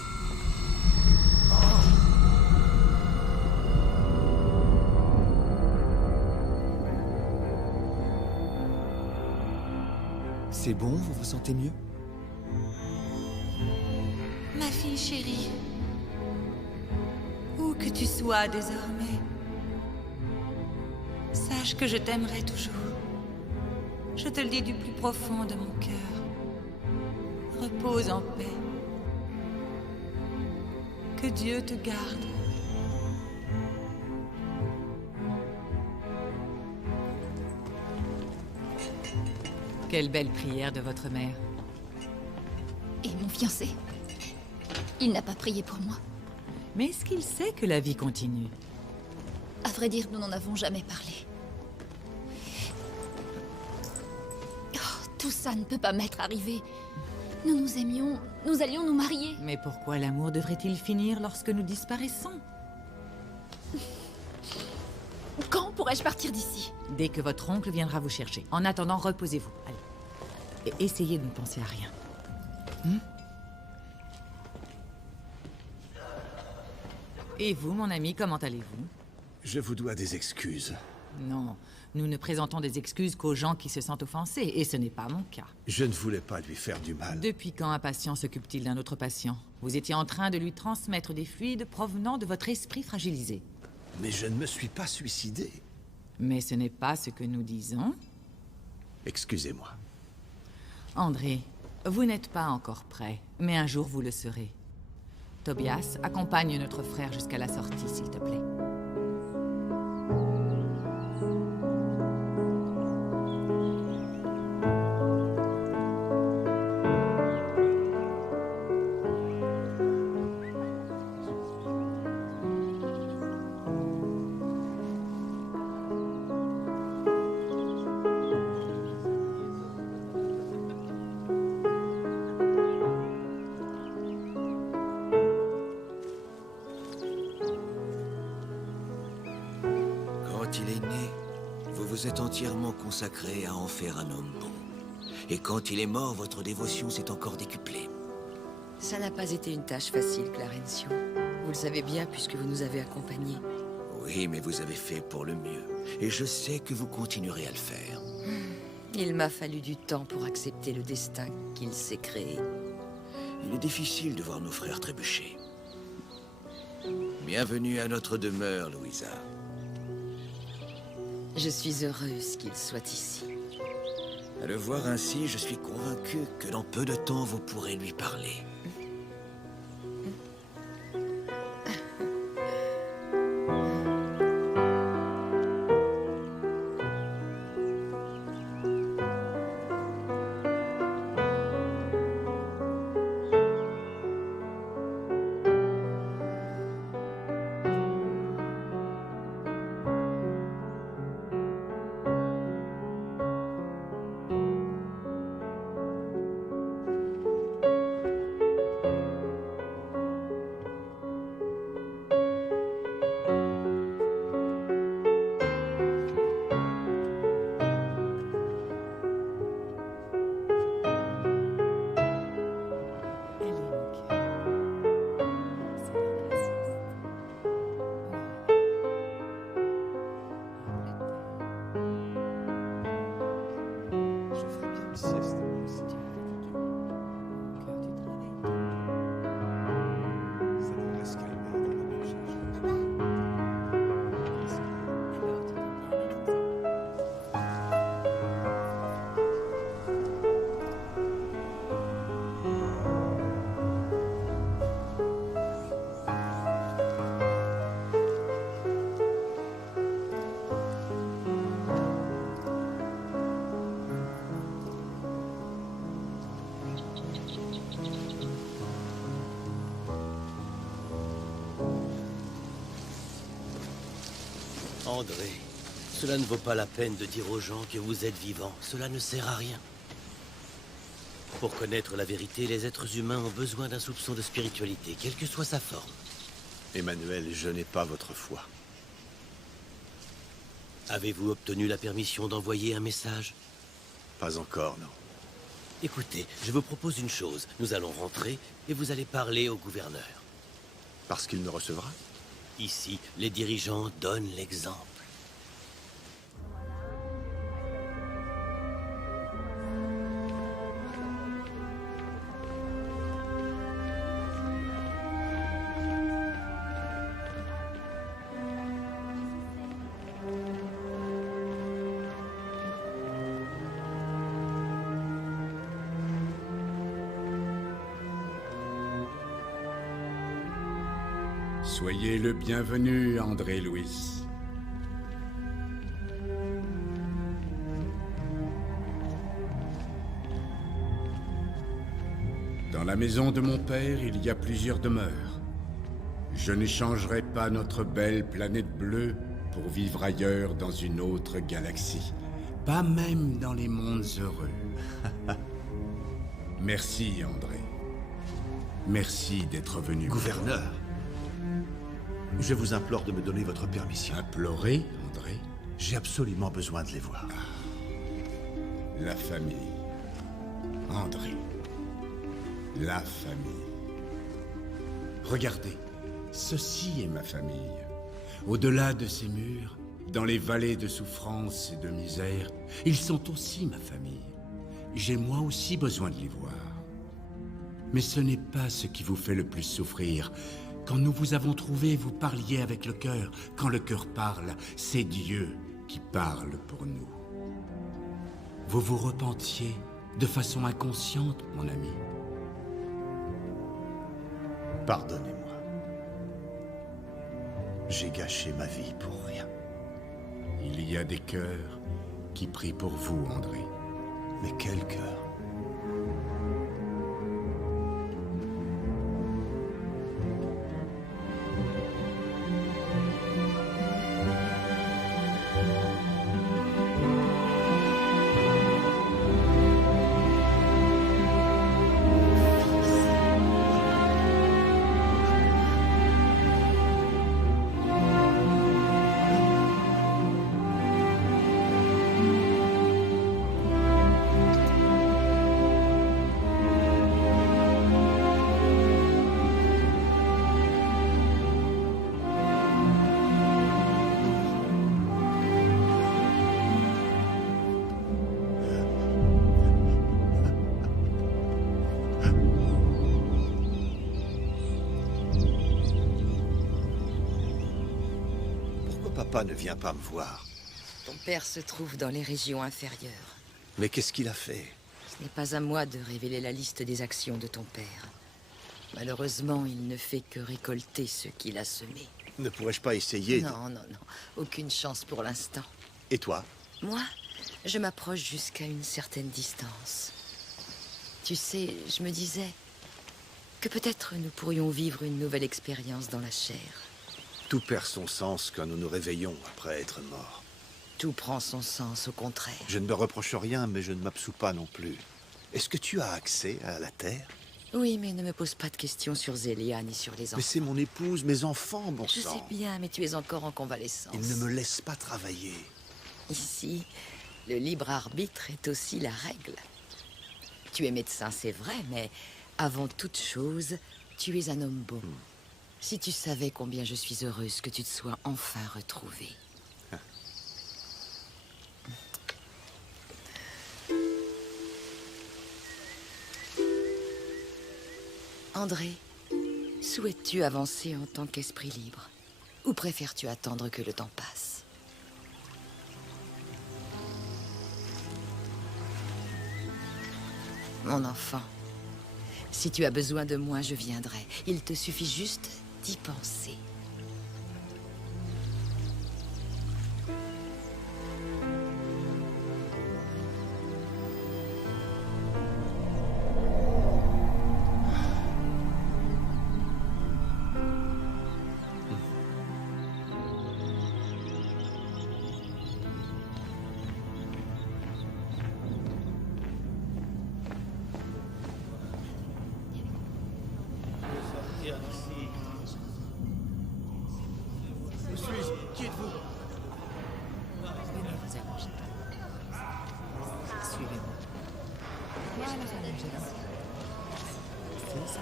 C'est bon, vous vous sentez mieux? Ma fille chérie, où que tu sois désormais, sache que je t'aimerai toujours. Je te le dis du plus profond de mon cœur. Repose en paix. Que Dieu te garde. Quelle belle prière de votre mère. Et mon fiancé? Il n'a pas prié pour moi. Mais est-ce qu'il sait que la vie continue? À vrai dire, nous n'en avons jamais parlé. Oh, tout ça ne peut pas m'être arrivé. Nous nous aimions, nous allions nous marier. Mais pourquoi l'amour devrait-il finir lorsque nous disparaissons? Quand pourrais-je partir d'ici? Dès que votre oncle viendra vous chercher. En attendant, reposez-vous. Allez. Et essayez de ne penser à rien. Et vous, mon ami, comment allez-vous? Je vous dois des excuses. Non, nous ne présentons des excuses qu'aux gens qui se sentent offensés, et ce n'est pas mon cas. Je ne voulais pas lui faire du mal. Depuis quand un patient s'occupe-t-il d'un autre patient? Vous étiez en train de lui transmettre des fluides provenant de votre esprit fragilisé. Mais je ne me suis pas suicidé. Mais ce n'est pas ce que nous disons. Excusez-moi. André, vous n'êtes pas encore prêt, mais un jour vous le serez. Tobias, accompagne notre frère jusqu'à la sortie, s'il te plaît. Quand il est né, vous vous êtes entièrement consacré à en faire un homme bon. Et quand il est mort, votre dévotion s'est encore décuplée. Ça n'a pas été une tâche facile, Clarencio. Vous le savez bien puisque vous nous avez accompagnés. Oui, mais vous avez fait pour le mieux. Et je sais que vous continuerez à le faire. Il m'a fallu du temps pour accepter le destin qu'il s'est créé. Il est difficile de voir nos frères trébucher. Bienvenue à notre demeure, Louisa. Je suis heureuse qu'il soit ici. À le voir ainsi, je suis convaincu que dans peu de temps, vous pourrez lui parler. André, cela ne vaut pas la peine de dire aux gens que vous êtes vivant. Cela ne sert à rien. Pour connaître la vérité, les êtres humains ont besoin d'un soupçon de spiritualité, quelle que soit sa forme. Emmanuel, je n'ai pas votre foi. Avez-vous obtenu la permission d'envoyer un message? Pas encore, non. Écoutez, je vous propose une chose. Nous allons rentrer et vous allez parler au gouverneur. Parce qu'il me recevra? Ici, les dirigeants donnent l'exemple. Soyez le bienvenu, André Louis. Dans la maison de mon père, il y a plusieurs demeures. Je n'échangerai pas notre belle planète bleue pour vivre ailleurs dans une autre galaxie. Pas même dans les mondes heureux. Merci, André. Merci d'être venu. Gouverneur, je vous implore de me donner votre permission. Implorer, André? J'ai absolument besoin de les voir. La famille. André. La famille. Regardez, ceci est ma famille. Au-delà de ces murs, dans les vallées de souffrance et de misère, ils sont aussi ma famille. J'ai moi aussi besoin de les voir. Mais ce n'est pas ce qui vous fait le plus souffrir. Quand nous vous avons trouvé, vous parliez avec le cœur. Quand le cœur parle, c'est Dieu qui parle pour nous. Vous vous repentiez de façon inconsciente, mon ami. Pardonnez-moi. J'ai gâché ma vie pour rien. Il y a des cœurs qui prient pour vous, André. Mais quel cœur? Papa ne vient pas me voir. Ton père se trouve dans les régions inférieures. Mais qu'est-ce qu'il a fait? Ce n'est pas à moi de révéler la liste des actions de ton père. Malheureusement, il ne fait que récolter ce qu'il a semé. Ne pourrais-je pas essayer? Non, non, non. Aucune chance pour l'instant. Et toi? Moi, je m'approche jusqu'à une certaine distance. Tu sais, je me disais que peut-être nous pourrions vivre une nouvelle expérience dans la chair. Tout perd son sens quand nous nous réveillons après être morts. Tout prend son sens, au contraire. Je ne me reproche rien, mais je ne m'absous pas non plus. Est-ce que tu as accès à la Terre? Oui, mais ne me pose pas de questions sur Zélia ni sur les enfants. Mais c'est mon épouse, mes enfants, bon Je sang. sais bien, mais tu es encore en convalescence. Ils ne me laissent pas travailler. Ici, le libre arbitre est aussi la règle. Tu es médecin, c'est vrai, mais avant toute chose, tu es un homme bon. Si tu savais combien je suis heureuse que tu te sois enfin retrouvé. André, souhaites-tu avancer en tant qu'esprit libre? Ou préfères-tu attendre que le temps passe? Mon enfant, si tu as besoin de moi, je viendrai. Il te suffit juste d'y penser. Où suis-je? Qui êtes-vous? Venez vous allonger. Suivez-moi. Voilà, allongez-vous. C'est ça.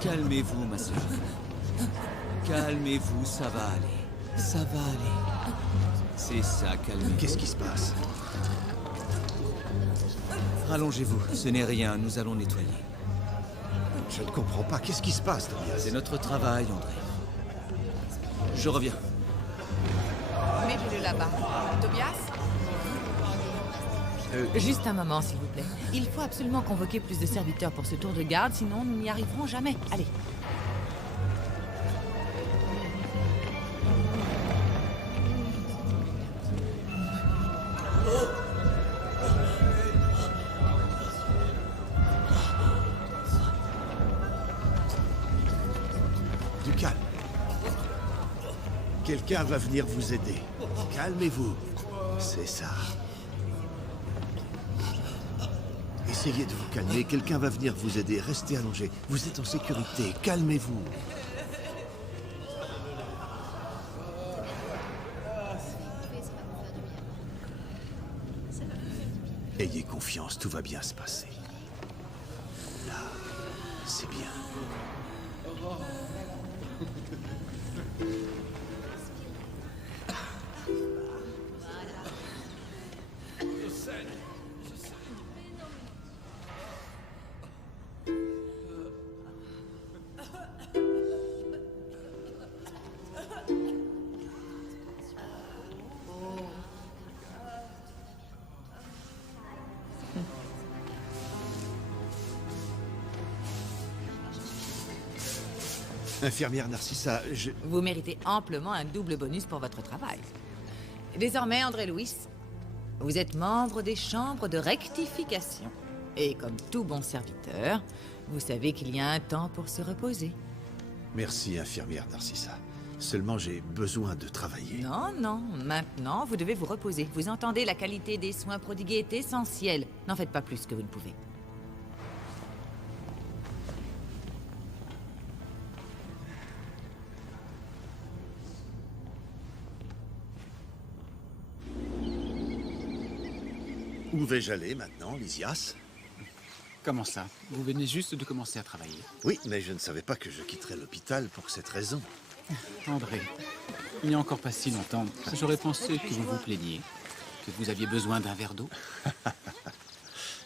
Calmez-vous, ma sœur. Calmez-vous, ça va aller. Ça va aller. C'est ça, calmez-vous. Qu'est-ce qui se passe? Rallongez-vous. Ce n'est rien, nous allons nettoyer. Je ne comprends pas. Qu'est-ce qui se passe, Tobias? C'est notre travail, André. Je reviens. Mettez-le là-bas. Tobias? Juste un moment, s'il vous plaît. Il faut absolument convoquer plus de serviteurs pour ce tour de garde, sinon nous n'y arriverons jamais. Allez. Du calme. Quelqu'un va venir vous aider. Calmez-vous. C'est ça. Essayez de vous calmer. Quelqu'un va venir vous aider. Restez allongé. Vous êtes en sécurité. Calmez-vous. Ayez confiance. Tout va bien se passer. Là, c'est bien. Infirmière Narcissa, Vous méritez amplement un double bonus pour votre travail. Désormais, André Louis, vous êtes membre des chambres de rectification. Et comme tout bon serviteur, vous savez qu'il y a un temps pour se reposer. Merci, infirmière Narcissa. Seulement, j'ai besoin de travailler. Non, non, maintenant, vous devez vous reposer. Vous entendez, la qualité des soins prodigués est essentielle. N'en faites pas plus que vous ne pouvez. Où vais-je aller maintenant, Lysias? Comment ça? Vous venez juste de commencer à travailler. Oui, mais je ne savais pas que je quitterais l'hôpital pour cette raison. André, il n'y a encore pas si longtemps, j'aurais pensé que vous vous plaigniez, que vous aviez besoin d'un verre d'eau.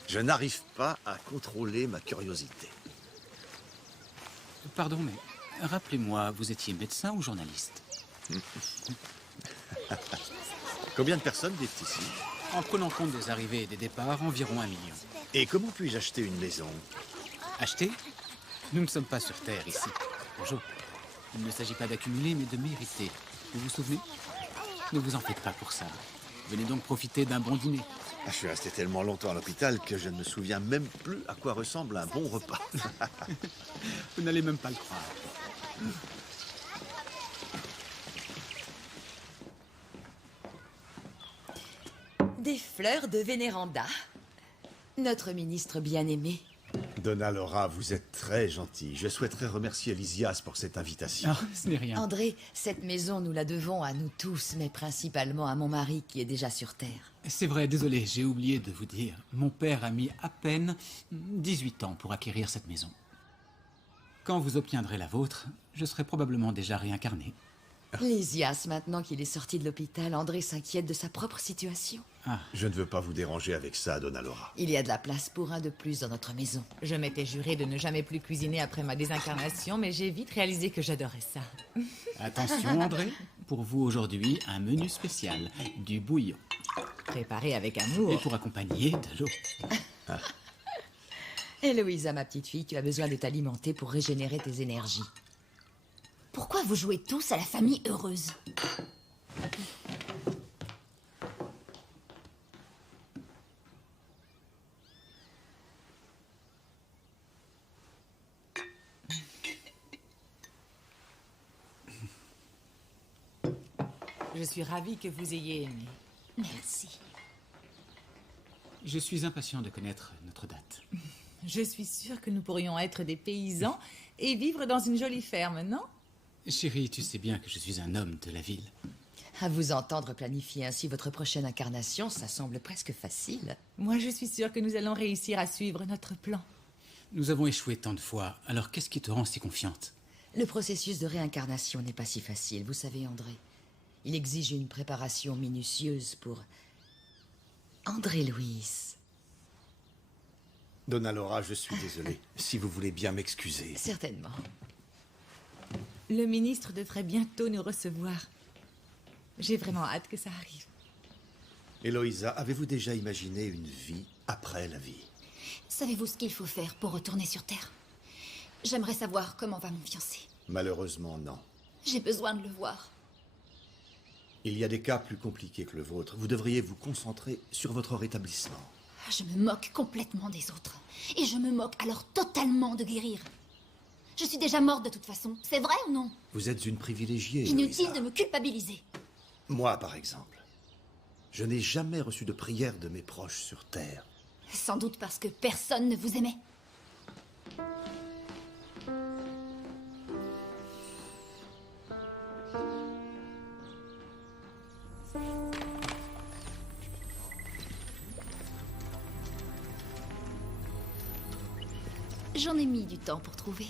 Je n'arrive pas à contrôler ma curiosité. Pardon, mais rappelez-moi, vous étiez médecin ou journaliste? Combien de personnes vivent ici? En prenant compte des arrivées et des départs, environ 1 million. Et comment puis-je acheter une maison? Acheter? Nous ne sommes pas sur Terre ici. Bonjour. Il ne s'agit pas d'accumuler, mais de mériter. Vous vous souvenez? Ne vous en faites pas pour ça. Venez donc profiter d'un bon dîner. Je suis resté tellement longtemps à l'hôpital que je ne me souviens même plus à quoi ressemble un bon repas. Vous n'allez même pas le croire. Des fleurs de Vénéranda. Notre ministre bien-aimé. Donna Laura, vous êtes très gentil. Je souhaiterais remercier Lysias pour cette invitation. Ah, ce n'est rien. André, cette maison, nous la devons à nous tous, mais principalement à mon mari qui est déjà sur Terre. C'est vrai, désolé, j'ai oublié de vous dire. Mon père a mis à peine 18 ans pour acquérir cette maison. Quand vous obtiendrez la vôtre, je serai probablement déjà réincarné. Lysias, maintenant qu'il est sorti de l'hôpital, André s'inquiète de sa propre situation. Je ne veux pas vous déranger avec ça, Donna Laura. Il y a de la place pour un de plus dans notre maison. Je m'étais juré de ne jamais plus cuisiner après ma désincarnation, mais j'ai vite réalisé que j'adorais ça. Attention, André. Pour vous aujourd'hui, un menu spécial. Du bouillon. Préparé avec amour. Et pour accompagner, de l'eau. Héloïsa, ma petite fille, tu as besoin de t'alimenter pour régénérer tes énergies. Pourquoi vous jouez tous à la famille heureuse? Je suis ravie que vous ayez aimé. Merci. Je suis impatient de connaître notre date. Je suis sûre que nous pourrions être des paysans et vivre dans une jolie ferme, non? Chérie, tu sais bien que je suis un homme de la ville. À vous entendre planifier ainsi votre prochaine incarnation, ça semble presque facile. Moi, je suis sûre que nous allons réussir à suivre notre plan. Nous avons échoué tant de fois, alors qu'est-ce qui te rend si confiante? Le processus de réincarnation n'est pas si facile, vous savez, André. Il exige une préparation minutieuse pour... André-Louis. Donna Laura, je suis désolé. Si vous voulez bien m'excuser. Certainement. Le ministre devrait bientôt nous recevoir. J'ai vraiment hâte que ça arrive. Héloïsa, avez-vous déjà imaginé une vie après la vie? Savez-vous ce qu'il faut faire pour retourner sur Terre? J'aimerais savoir comment va mon fiancé. Malheureusement, non. J'ai besoin de le voir. Il y a des cas plus compliqués que le vôtre. Vous devriez vous concentrer sur votre rétablissement. Je me moque complètement des autres. Et je me moque alors totalement de guérir. Je suis déjà morte de toute façon. C'est vrai ou non? Vous êtes une privilégiée, Inutile Héloïsa. de me culpabiliser. Moi, par exemple. Je n'ai jamais reçu de prière de mes proches sur Terre. Sans doute parce que personne ne vous aimait. J'en ai mis du temps pour trouver.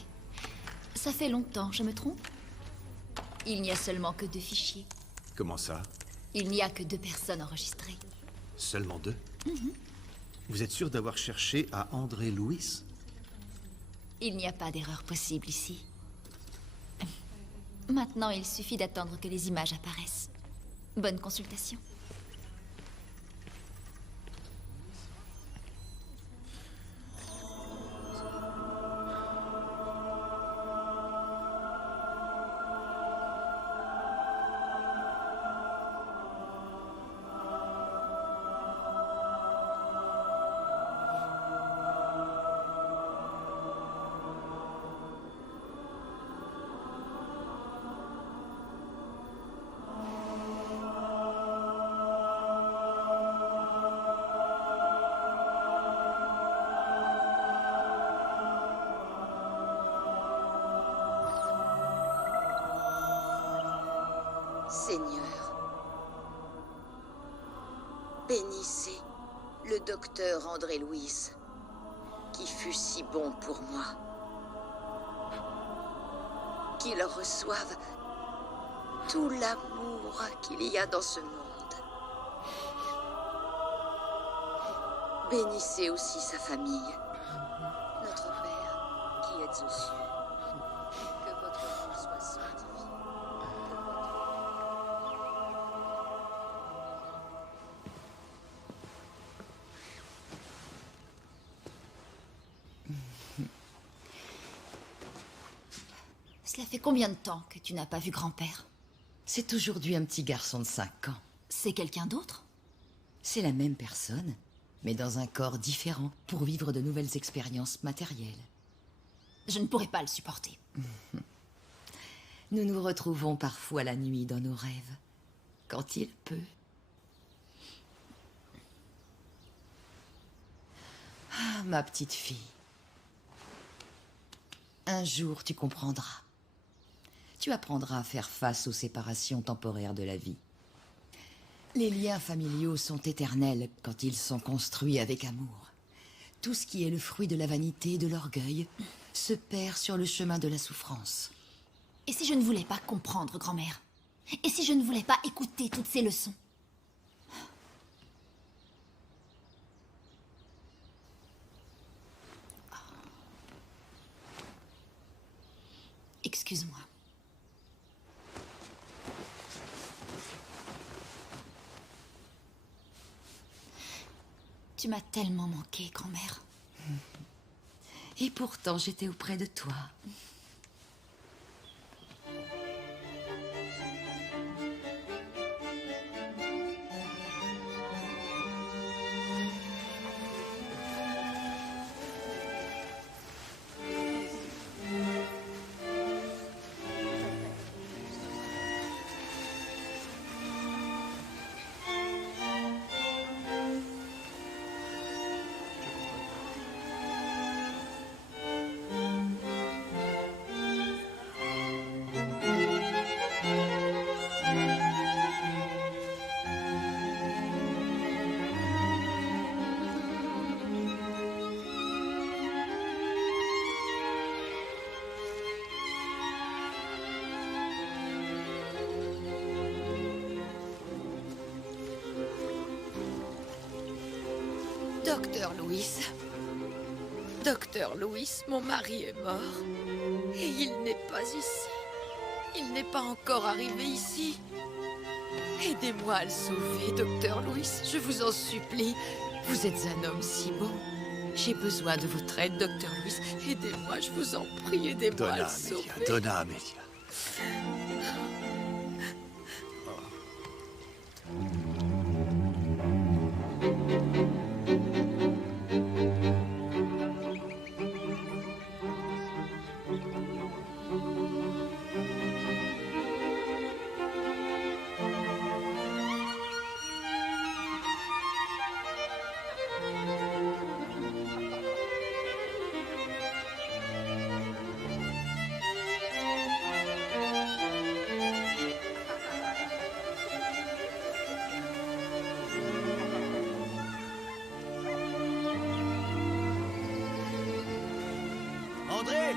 Ça fait longtemps, je me trompe? Il n'y a seulement que 2 fichiers. Comment ça? Il n'y a que 2 personnes enregistrées. Seulement 2? Vous êtes sûr d'avoir cherché à André-Louis? Il n'y a pas d'erreur possible ici. Maintenant, il suffit d'attendre que les images apparaissent. Bonne consultation. Seigneur, bénissez le docteur André-Louis, qui fut si bon pour moi. Qu'il reçoive tout l'amour qu'il y a dans ce monde. Bénissez aussi sa famille, notre Père qui êtes aux cieux. Que votre nom soit sanctifié. Cela fait combien de temps que tu n'as pas vu grand-père? C'est aujourd'hui un petit garçon de 5 ans. C'est quelqu'un d'autre? C'est la même personne, mais dans un corps différent, pour vivre de nouvelles expériences matérielles. Je ne pourrais pas le supporter. Nous nous retrouvons parfois la nuit dans nos rêves, quand il peut. Ah, ma petite fille. Un jour, tu comprendras. Tu apprendras à faire face aux séparations temporaires de la vie. Les liens familiaux sont éternels quand ils sont construits avec amour. Tout ce qui est le fruit de la vanité et de l'orgueil se perd sur le chemin de la souffrance. Et si je ne voulais pas comprendre, grand-mère? Et si je ne voulais pas écouter toutes ces leçons? Excuse-moi. Tu m'as tellement manqué, grand-mère. Et pourtant, j'étais auprès de toi. Docteur Louis. Docteur Louis, mon mari est mort. Et il n'est pas ici. Il n'est pas encore arrivé ici. Aidez-moi à le sauver, Docteur Louis. Je vous en supplie. Vous êtes un homme si bon. J'ai besoin de votre aide, Docteur Louis. Aidez-moi, je vous en prie. Aidez-moi à le sauver. Donna Amelia. André!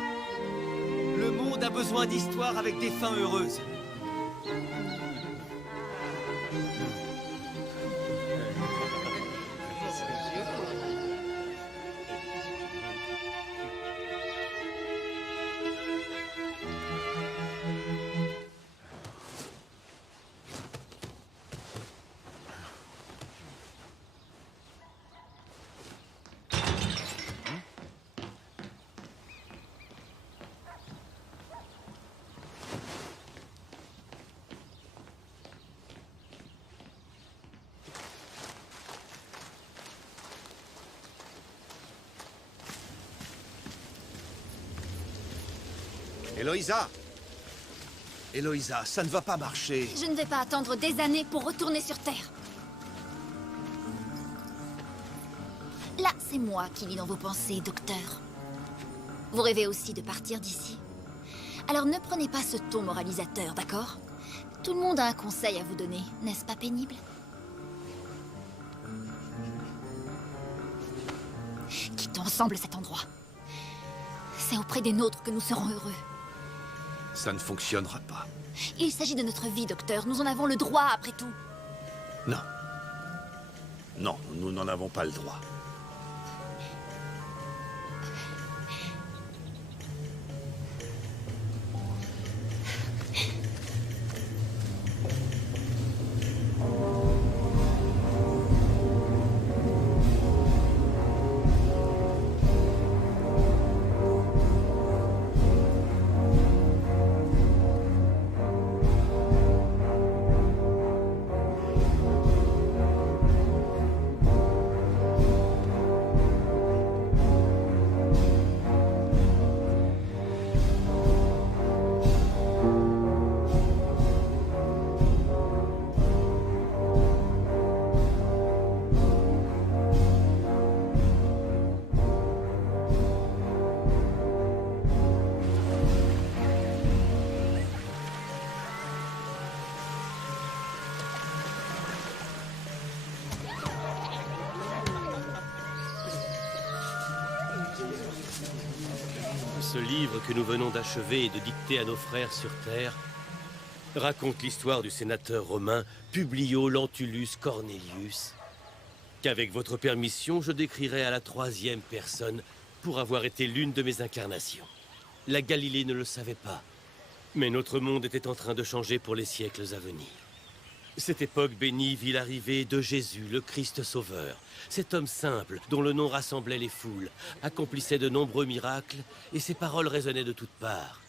Le monde a besoin d'histoires avec des fins heureuses. Héloïsa! Héloïsa, ça ne va pas marcher. Je ne vais pas attendre des années pour retourner sur Terre. Là, c'est moi qui lis dans vos pensées, docteur. Vous rêvez aussi de partir d'ici. Alors ne prenez pas ce ton moralisateur, d'accord? Tout le monde a un conseil à vous donner, n'est-ce pas pénible? Quittons ensemble cet endroit. C'est auprès des nôtres que nous serons heureux. Ça ne fonctionnera pas. Il s'agit de notre vie, docteur. Nous en avons le droit, après tout. Non. Non, nous n'en avons pas le droit. Ce livre que nous venons d'achever et de dicter à nos frères sur Terre raconte l'histoire du sénateur romain Publio Lentulus Cornelius, qu'avec votre permission, je décrirai à la 3e personne pour avoir été l'une de mes incarnations. La Galilée ne le savait pas, mais notre monde était en train de changer pour les siècles à venir. Cette époque bénie vit l'arrivée de Jésus, le Christ Sauveur. Cet homme simple, dont le nom rassemblait les foules, accomplissait de nombreux miracles et ses paroles résonnaient de toutes parts.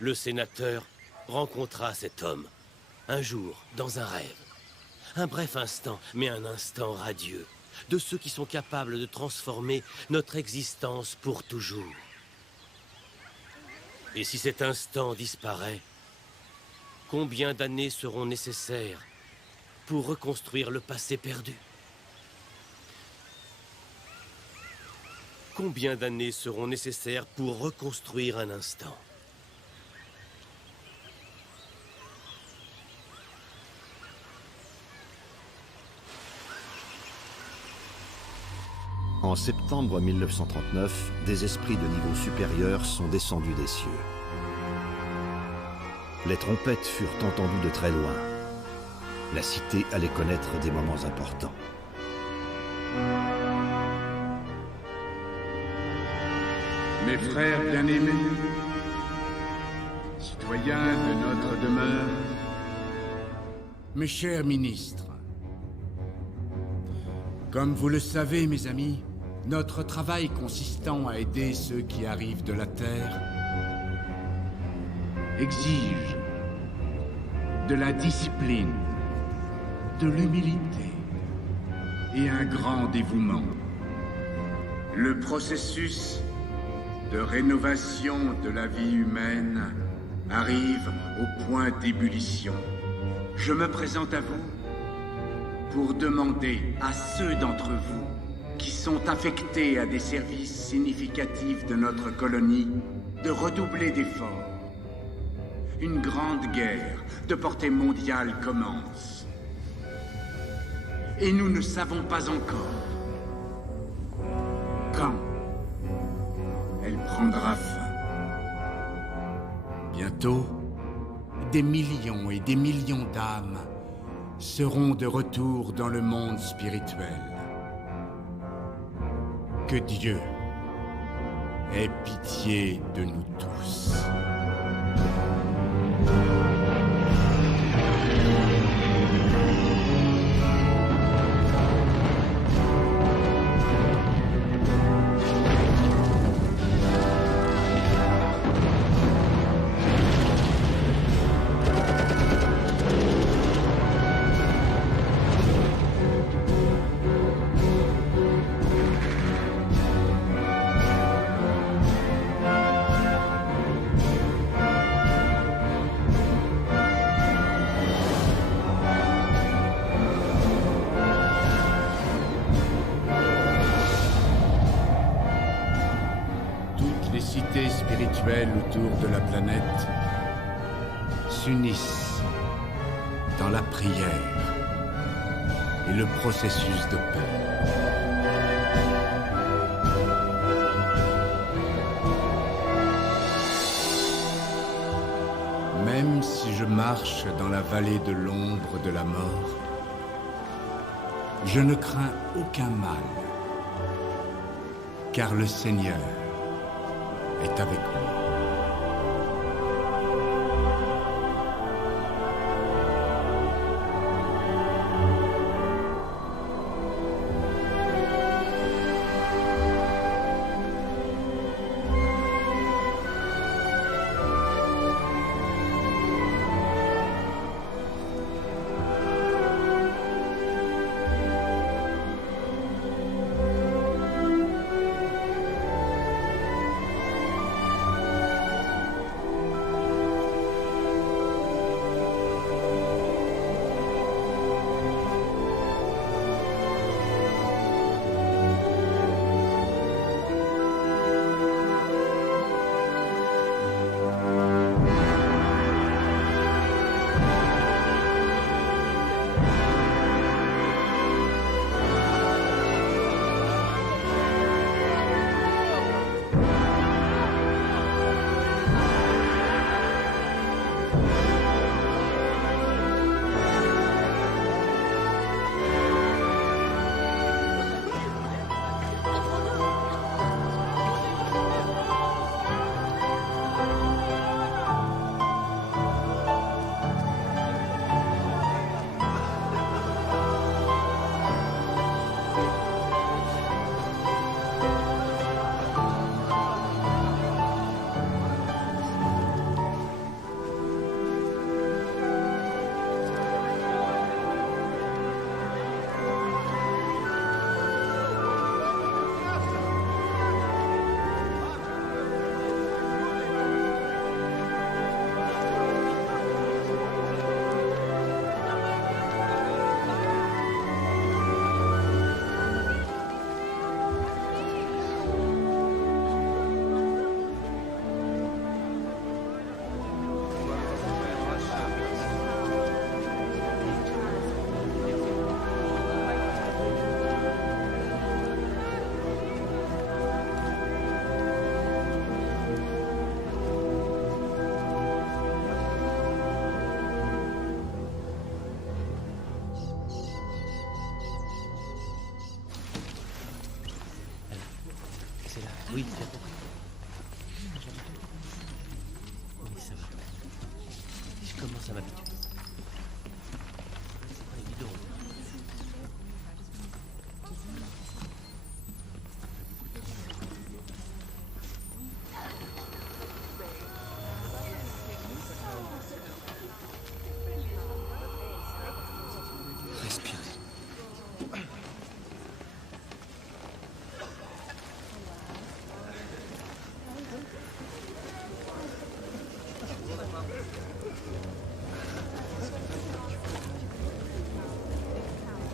Le sénateur rencontra cet homme, un jour, dans un rêve. Un bref instant, mais un instant radieux, de ceux qui sont capables de transformer notre existence pour toujours. Et si cet instant disparaît, combien d'années seront nécessaires pour reconstruire le passé perdu? Combien d'années seront nécessaires pour reconstruire un instant? En septembre 1939, des esprits de niveau supérieur sont descendus des cieux. Les trompettes furent entendues de très loin. La cité allait connaître des moments importants. Mes frères bien-aimés, citoyens de notre demeure, mes chers ministres, comme vous le savez, mes amis, notre travail consistant à aider ceux qui arrivent de la Terre exige de la discipline, de l'humilité et un grand dévouement. Le processus de rénovation de la vie humaine arrive au point d'ébullition. Je me présente à vous pour demander à ceux d'entre vous qui sont affectés à des services significatifs de notre colonie de redoubler d'efforts. Une grande guerre de portée mondiale commence. Et nous ne savons pas encore quand elle prendra fin. Bientôt, des millions et des millions d'âmes seront de retour dans le monde spirituel. Que Dieu ait pitié de nous tous. Autour de la planète s'unissent dans la prière et le processus de paix. Même si je marche dans la vallée de l'ombre de la mort, je ne crains aucun mal, car le Seigneur est avec moi. à m'habituer. C'est pas évident. Respirez.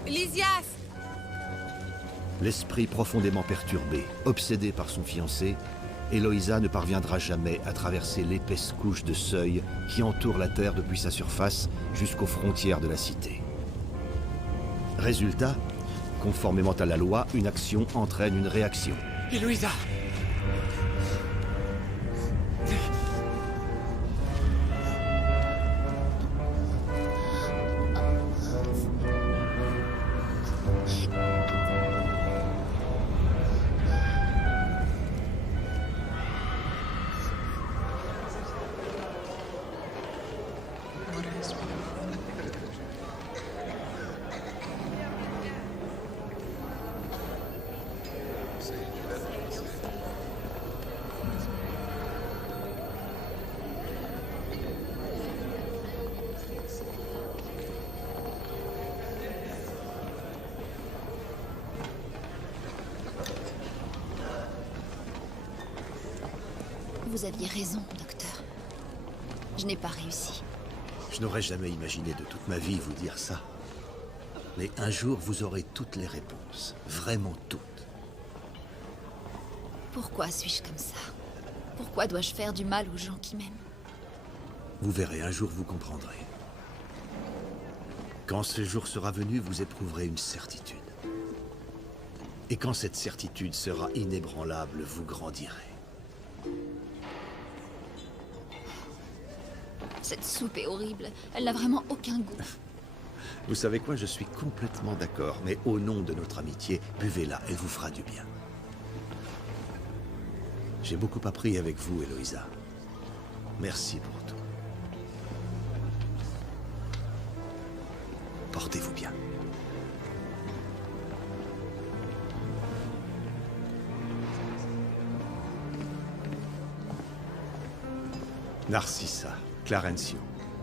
Lysias! L'esprit profondément perturbé, obsédé par son fiancé, Eloïsa ne parviendra jamais à traverser l'épaisse couche de seuil qui entoure la Terre depuis sa surface jusqu'aux frontières de la cité. Résultat, conformément à la loi, une action entraîne une réaction. Eloïsa! Vous aviez raison, docteur. Je n'ai pas réussi. Je n'aurais jamais imaginé de toute ma vie vous dire ça. Mais un jour, vous aurez toutes les réponses. Vraiment toutes. Pourquoi suis-je comme ça? Pourquoi dois-je faire du mal aux gens qui m'aiment? Vous verrez, un jour vous comprendrez. Quand ce jour sera venu, vous éprouverez une certitude. Et quand cette certitude sera inébranlable, vous grandirez. Cette soupe est horrible. Elle n'a vraiment aucun goût. Vous savez quoi, je suis complètement d'accord, mais au nom de notre amitié, buvez-la, elle vous fera du bien. J'ai beaucoup appris avec vous, Eloïsa. Merci pour tout. Portez-vous bien. Narcissa, Clarencio.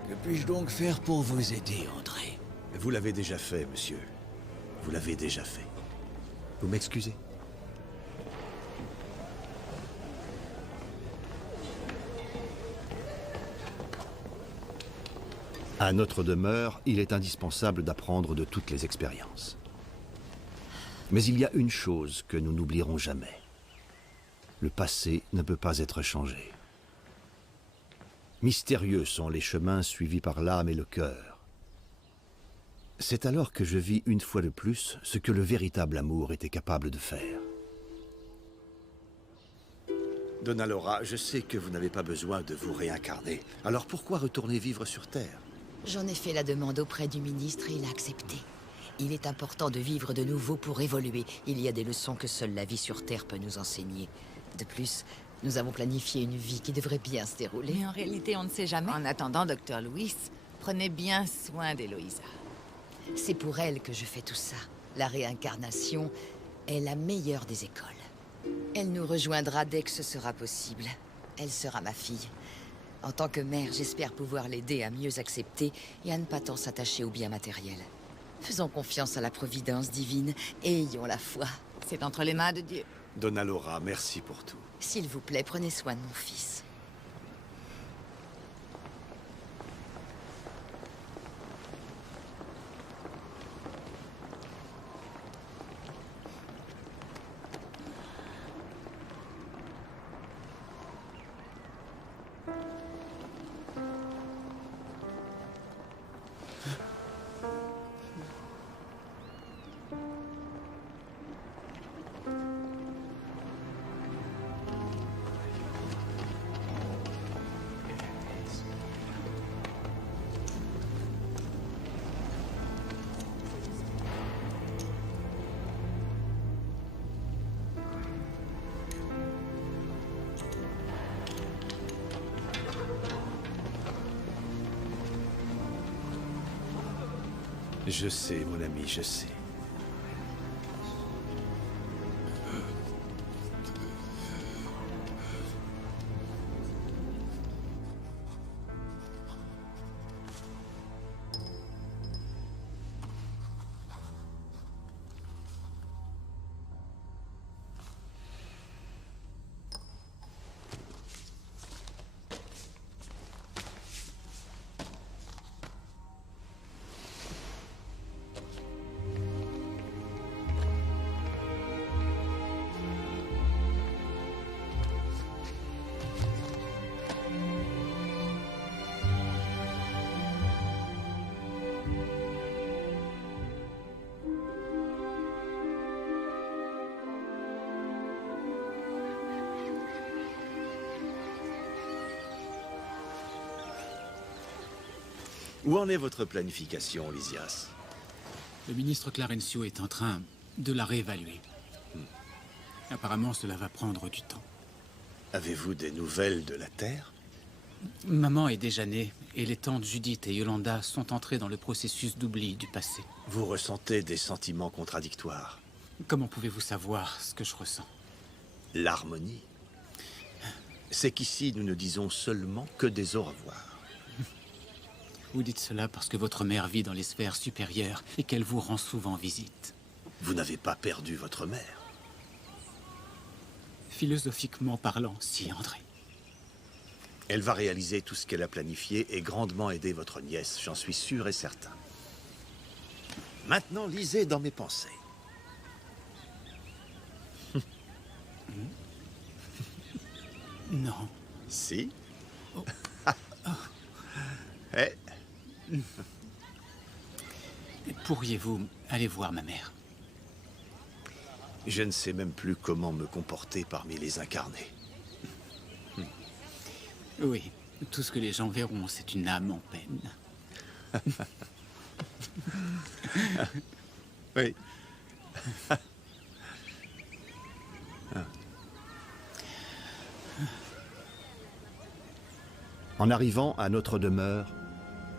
Que puis-je donc faire pour vous aider, André? Vous l'avez déjà fait, monsieur. Vous l'avez déjà fait. Vous m'excusez? À notre demeure, il est indispensable d'apprendre de toutes les expériences. Mais il y a une chose que nous n'oublierons jamais. Le passé ne peut pas être changé. Mystérieux sont les chemins suivis par l'âme et le cœur. C'est alors que je vis une fois de plus ce que le véritable amour était capable de faire. Donna Laura, je sais que vous n'avez pas besoin de vous réincarner. Alors pourquoi retourner vivre sur Terre? J'en ai fait la demande auprès du ministre et il a accepté. Il est important de vivre de nouveau pour évoluer. Il y a des leçons que seule la vie sur Terre peut nous enseigner. De plus, nous avons planifié une vie qui devrait bien se dérouler. Mais en réalité, on ne sait jamais. En attendant, Docteur Louis, prenez bien soin d'Eloïsa. C'est pour elle que je fais tout ça. La réincarnation est la meilleure des écoles. Elle nous rejoindra dès que ce sera possible. Elle sera ma fille. En tant que mère, j'espère pouvoir l'aider à mieux accepter et à ne pas tant s'attacher aux biens matériels. Faisons confiance à la providence divine et ayons la foi. C'est entre les mains de Dieu. Donna Laura, merci pour tout. S'il vous plaît, prenez soin de mon fils. Je sais, mon ami, je sais. Où en est votre planification, Lysias? Le ministre Clarencio est en train de la réévaluer. Apparemment, cela va prendre du temps. Avez-vous des nouvelles de la Terre? Maman est déjà née, et les tantes Judith et Yolanda sont entrées dans le processus d'oubli du passé. Vous ressentez des sentiments contradictoires. Comment pouvez-vous savoir ce que je ressens? L'harmonie. C'est qu'ici, nous ne disons seulement que des au revoir. Vous dites cela parce que votre mère vit dans les sphères supérieures et qu'elle vous rend souvent visite. Vous n'avez pas perdu votre mère. Philosophiquement parlant, si, André. Elle va réaliser tout ce qu'elle a planifié et grandement aider votre nièce, j'en suis sûr et certain. Maintenant, lisez dans mes pensées. Non. Si. Eh. Pourriez-vous aller voir ma mère? Je ne sais même plus comment me comporter parmi les incarnés. Oui, tout ce que les gens verront, c'est une âme en peine. Oui. En arrivant à notre demeure,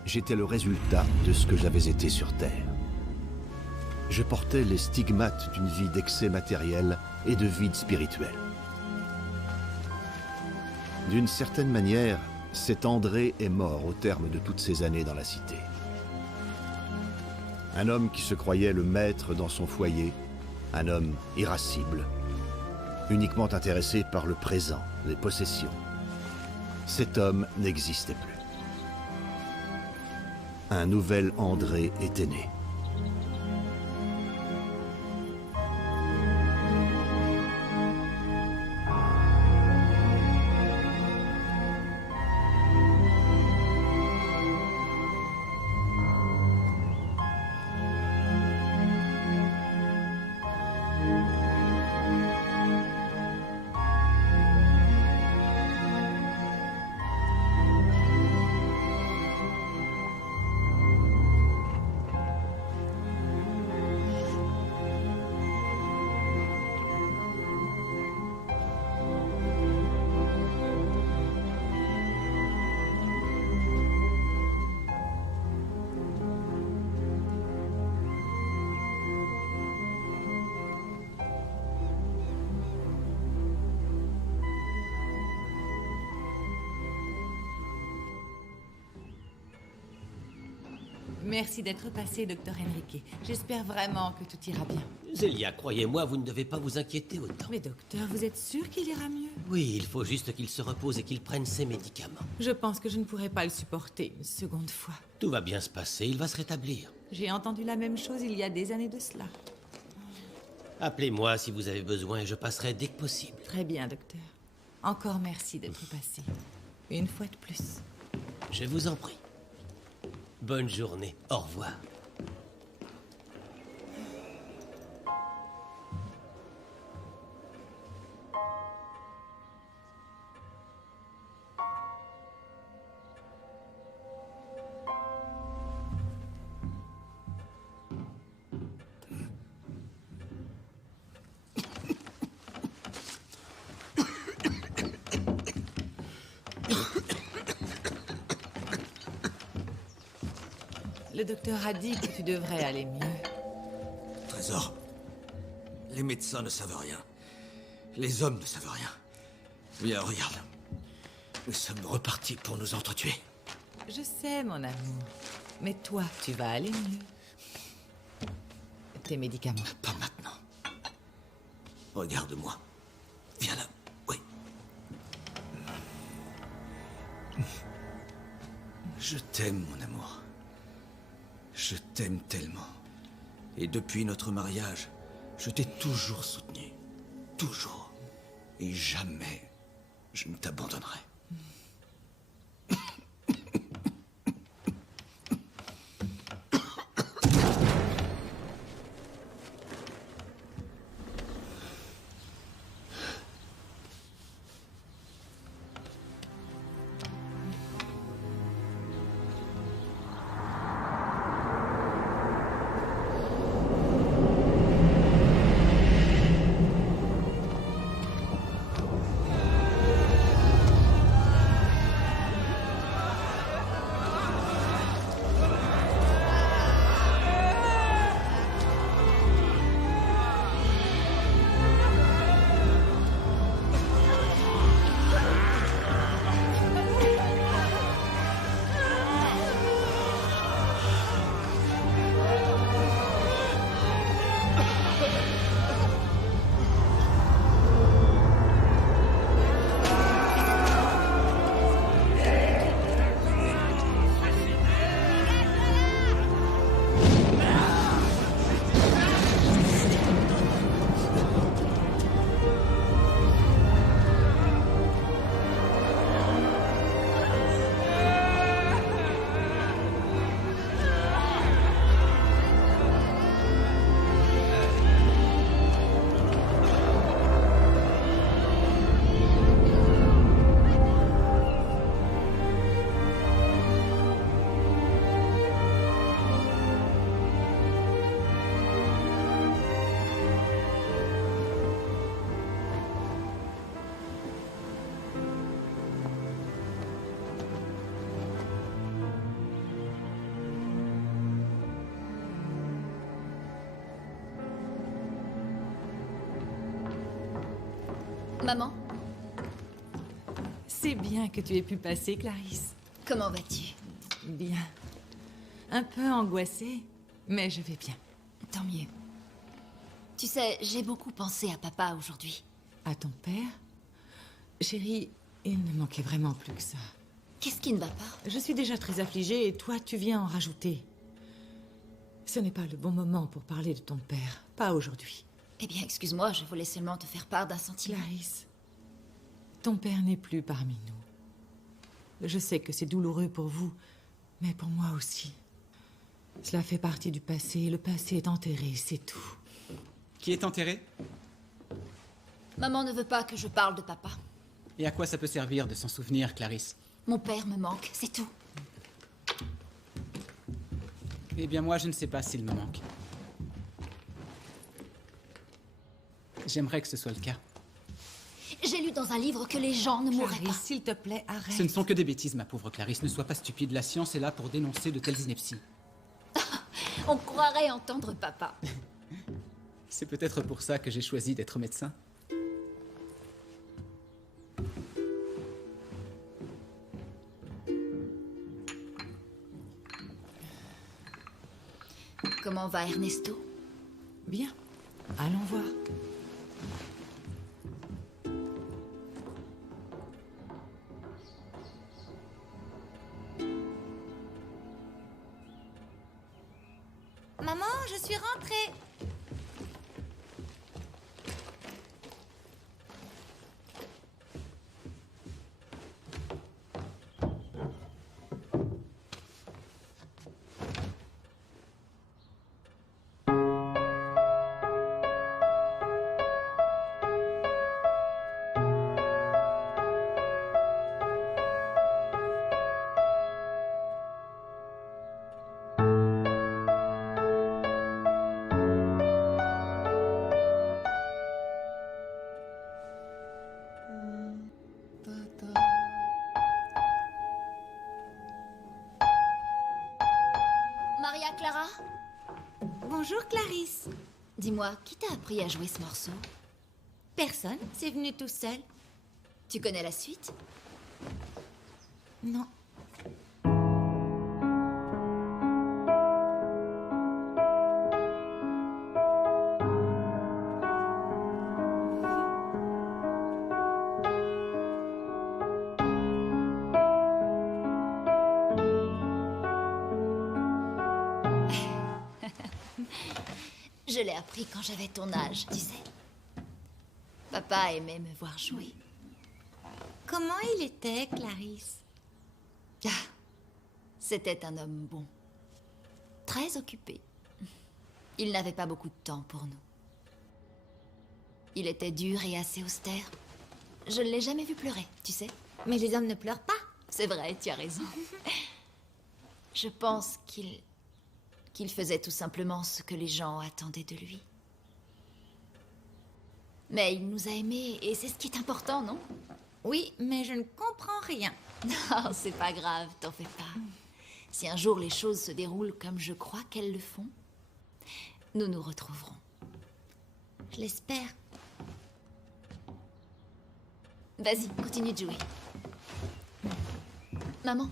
j'étais le résultat de ce que j'avais été sur Terre. Je portais les stigmates d'une vie d'excès matériel et de vide spirituel. D'une certaine manière, cet André est mort au terme de toutes ces années dans la cité. Un homme qui se croyait le maître dans son foyer, un homme irascible, uniquement intéressé par le présent, les possessions. Cet homme n'existait plus. Un nouvel André était né. Merci d'être passé, Dr. Enrique. J'espère vraiment que tout ira bien. Zélia, croyez-moi, vous ne devez pas vous inquiéter autant. Mais docteur, vous êtes sûr qu'il ira mieux? Oui, il faut juste qu'il se repose et qu'il prenne ses médicaments. Je pense que je ne pourrai pas le supporter une seconde fois. Tout va bien se passer, il va se rétablir. J'ai entendu la même chose il y a des années de cela. Appelez-moi si vous avez besoin et je passerai dès que possible. Très bien, docteur. Encore merci d'être passé. Une fois de plus. Je vous en prie. Bonne journée. Au revoir. Le docteur a dit que tu devrais aller mieux. Trésor, les médecins ne savent rien. Les hommes ne savent rien. Viens, regarde. Nous sommes repartis pour nous entretuer. Je sais, mon amour. Mais toi, tu vas aller mieux. Tes médicaments. Pas maintenant. Regarde-moi. Viens là. Oui. Je t'aime, mon amour. Je t'aime tellement. Et depuis notre mariage, je t'ai toujours soutenu. Toujours. Et jamais je ne t'abandonnerai. Maman, C'est bien que tu aies pu passer, Clarisse. comment vas-tu? Bien. Un peu angoissée, mais je vais bien. Tant mieux. Tu sais, j'ai beaucoup pensé à papa aujourd'hui. À ton père? Chérie, il ne manquait vraiment plus que ça. Qu'est-ce qui ne va pas? Je suis déjà très affligée et toi, tu viens en rajouter. Ce n'est pas le bon moment pour parler de ton père. Pas aujourd'hui. Eh bien, excuse-moi, je voulais seulement te faire part d'un sentiment. Clarisse, ton père n'est plus parmi nous. Je sais que c'est douloureux pour vous, mais pour moi aussi. Cela fait partie du passé. Le passé est enterré, c'est tout. Qui est enterré? Maman ne veut pas que je parle de papa. Et à quoi ça peut servir de s'en souvenir, Clarisse? Mon père me manque, c'est tout. Eh bien, moi, je ne sais pas s'il me manque. J'aimerais que ce soit le cas. J'ai lu dans un livre que les gens ne mourraient Clarisse, pas. s'il te plaît, arrête. Ce ne sont que des bêtises, ma pauvre Clarisse. Ne sois pas stupide. La science est là pour dénoncer de telles inepties. On croirait entendre papa. C'est peut-être pour ça que j'ai choisi d'être médecin. Comment va Ernesto? Bien. Allons voir. Maman, je suis rentrée. bien, Clara? Bonjour, Clarisse. Dis-moi, qui t'a appris à jouer ce morceau? Personne, c'est venu tout seul. Tu connais la suite? Non. Je l'ai appris quand j'avais ton âge, tu sais. Papa aimait me voir jouer. Comment il était, Clarisse? Ah, c'était un homme bon. Très occupé. Il n'avait pas beaucoup de temps pour nous. Il était dur et assez austère. Je ne l'ai jamais vu pleurer, tu sais. Mais les hommes ne pleurent pas. C'est vrai, tu as raison. Je pense qu'il faisait tout simplement ce que les gens attendaient de lui. Mais il nous a aimés, et c'est ce qui est important, non? Oui, mais je ne comprends rien. Non, c'est pas grave, t'en fais pas. Si un jour les choses se déroulent comme je crois qu'elles le font, nous nous retrouverons. Je l'espère. Vas-y, continue de jouer. Maman.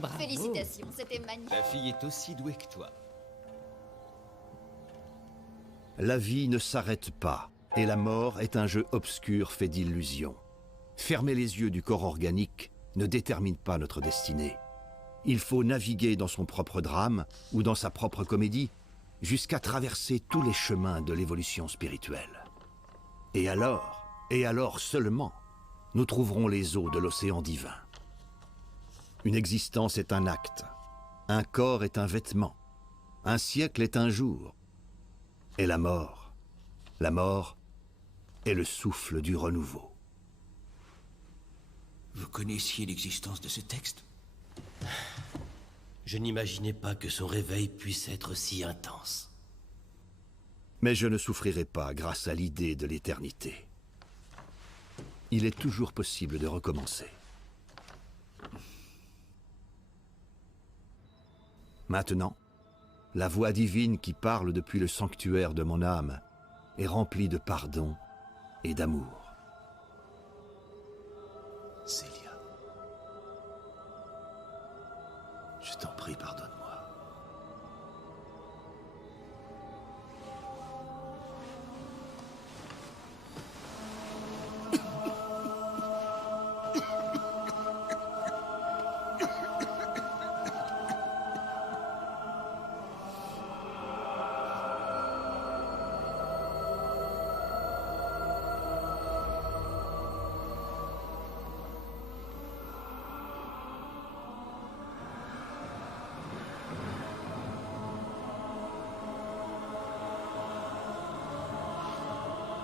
Bravo. Félicitations, c'était magnifique. La fille est aussi douée que toi. La vie ne s'arrête pas, et la mort est un jeu obscur fait d'illusions. Fermer les yeux du corps organique ne détermine pas notre destinée. Il faut naviguer dans son propre drame ou dans sa propre comédie jusqu'à traverser tous les chemins de l'évolution spirituelle. Et alors seulement, nous trouverons les eaux de l'océan divin. Une existence est un acte, un corps est un vêtement, un siècle est un jour, et la mort est le souffle du renouveau. Vous connaissiez l'existence de ce texte? Je n'imaginais pas que son réveil puisse être si intense. Mais je ne souffrirai pas grâce à l'idée de l'éternité. Il est toujours possible de recommencer. Maintenant, la voix divine qui parle depuis le sanctuaire de mon âme est remplie de pardon et d'amour. Célia. Je t'en prie, pardonne-moi.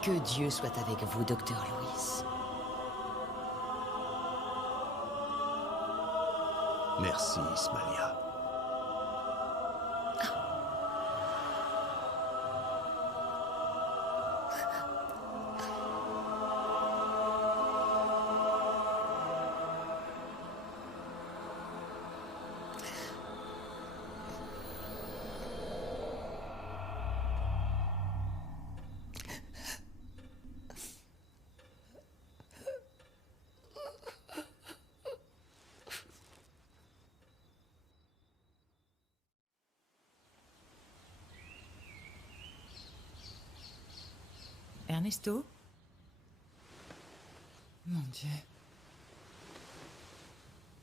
Que Dieu soit avec vous, Docteur Lewis. Merci, Ismalia. Ernesto? Mon Dieu.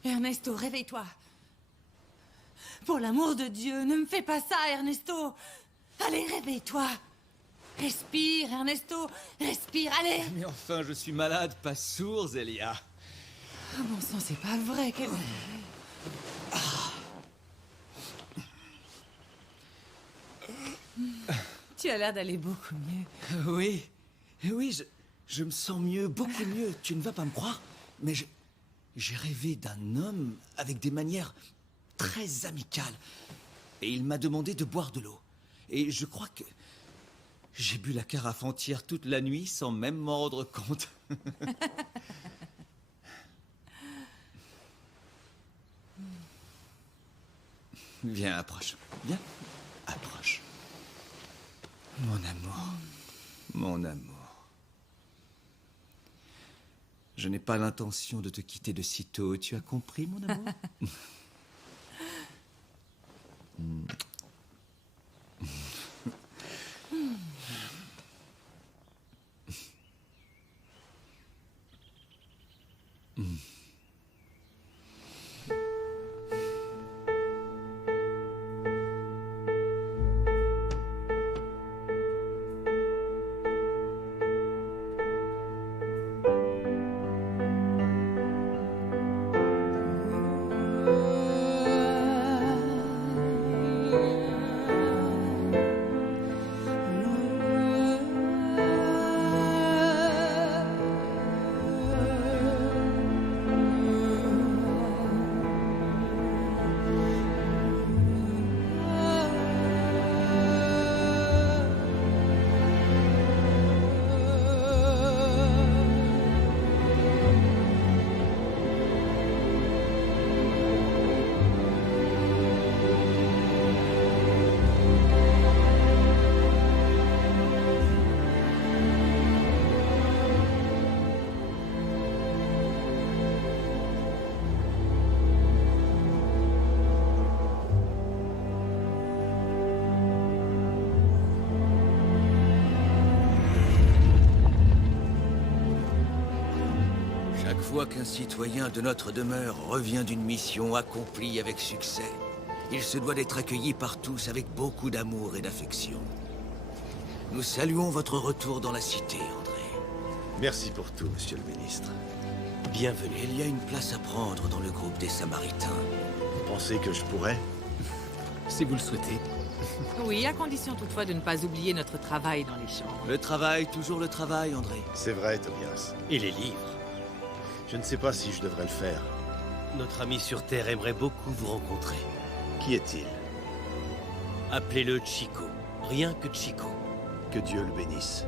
Ernesto, réveille-toi. Pour l'amour de Dieu, ne me fais pas ça, Ernesto. Allez, réveille-toi. Respire, Ernesto. Respire, allez. Mais enfin, je suis malade, pas sourd, Zélia. Ah bon sang, c'est pas vrai. Tu as l'air d'aller beaucoup mieux. Oui, oui, je me sens mieux, beaucoup mieux. Tu ne vas pas me croire, mais j'ai rêvé d'un homme avec des manières très amicales. Et il m'a demandé de boire de l'eau. Et je crois que j'ai bu la carafe entière toute la nuit sans même m'en rendre compte. Viens, approche. Viens, approche. Mon amour. Mon amour. Je n'ai pas l'intention de te quitter de sitôt. Tu as compris, mon amour? Chaque fois qu'un citoyen de notre demeure revient d'une mission accomplie avec succès, il se doit d'être accueilli par tous avec beaucoup d'amour et d'affection. Nous saluons votre retour dans la cité, André. Merci pour tout, monsieur le ministre. Bienvenue. Il y a une place à prendre dans le groupe des Samaritains. Vous pensez que je pourrais? Si vous le souhaitez. Oui, à condition toutefois de ne pas oublier notre travail dans les chambres. Le travail, toujours le travail, André. C'est vrai, Tobias. Et les livres. Je ne sais pas si je devrais le faire. Notre ami sur Terre aimerait beaucoup vous rencontrer. Qui est-il? Appelez-le Chico. Rien que Chico. Que Dieu le bénisse.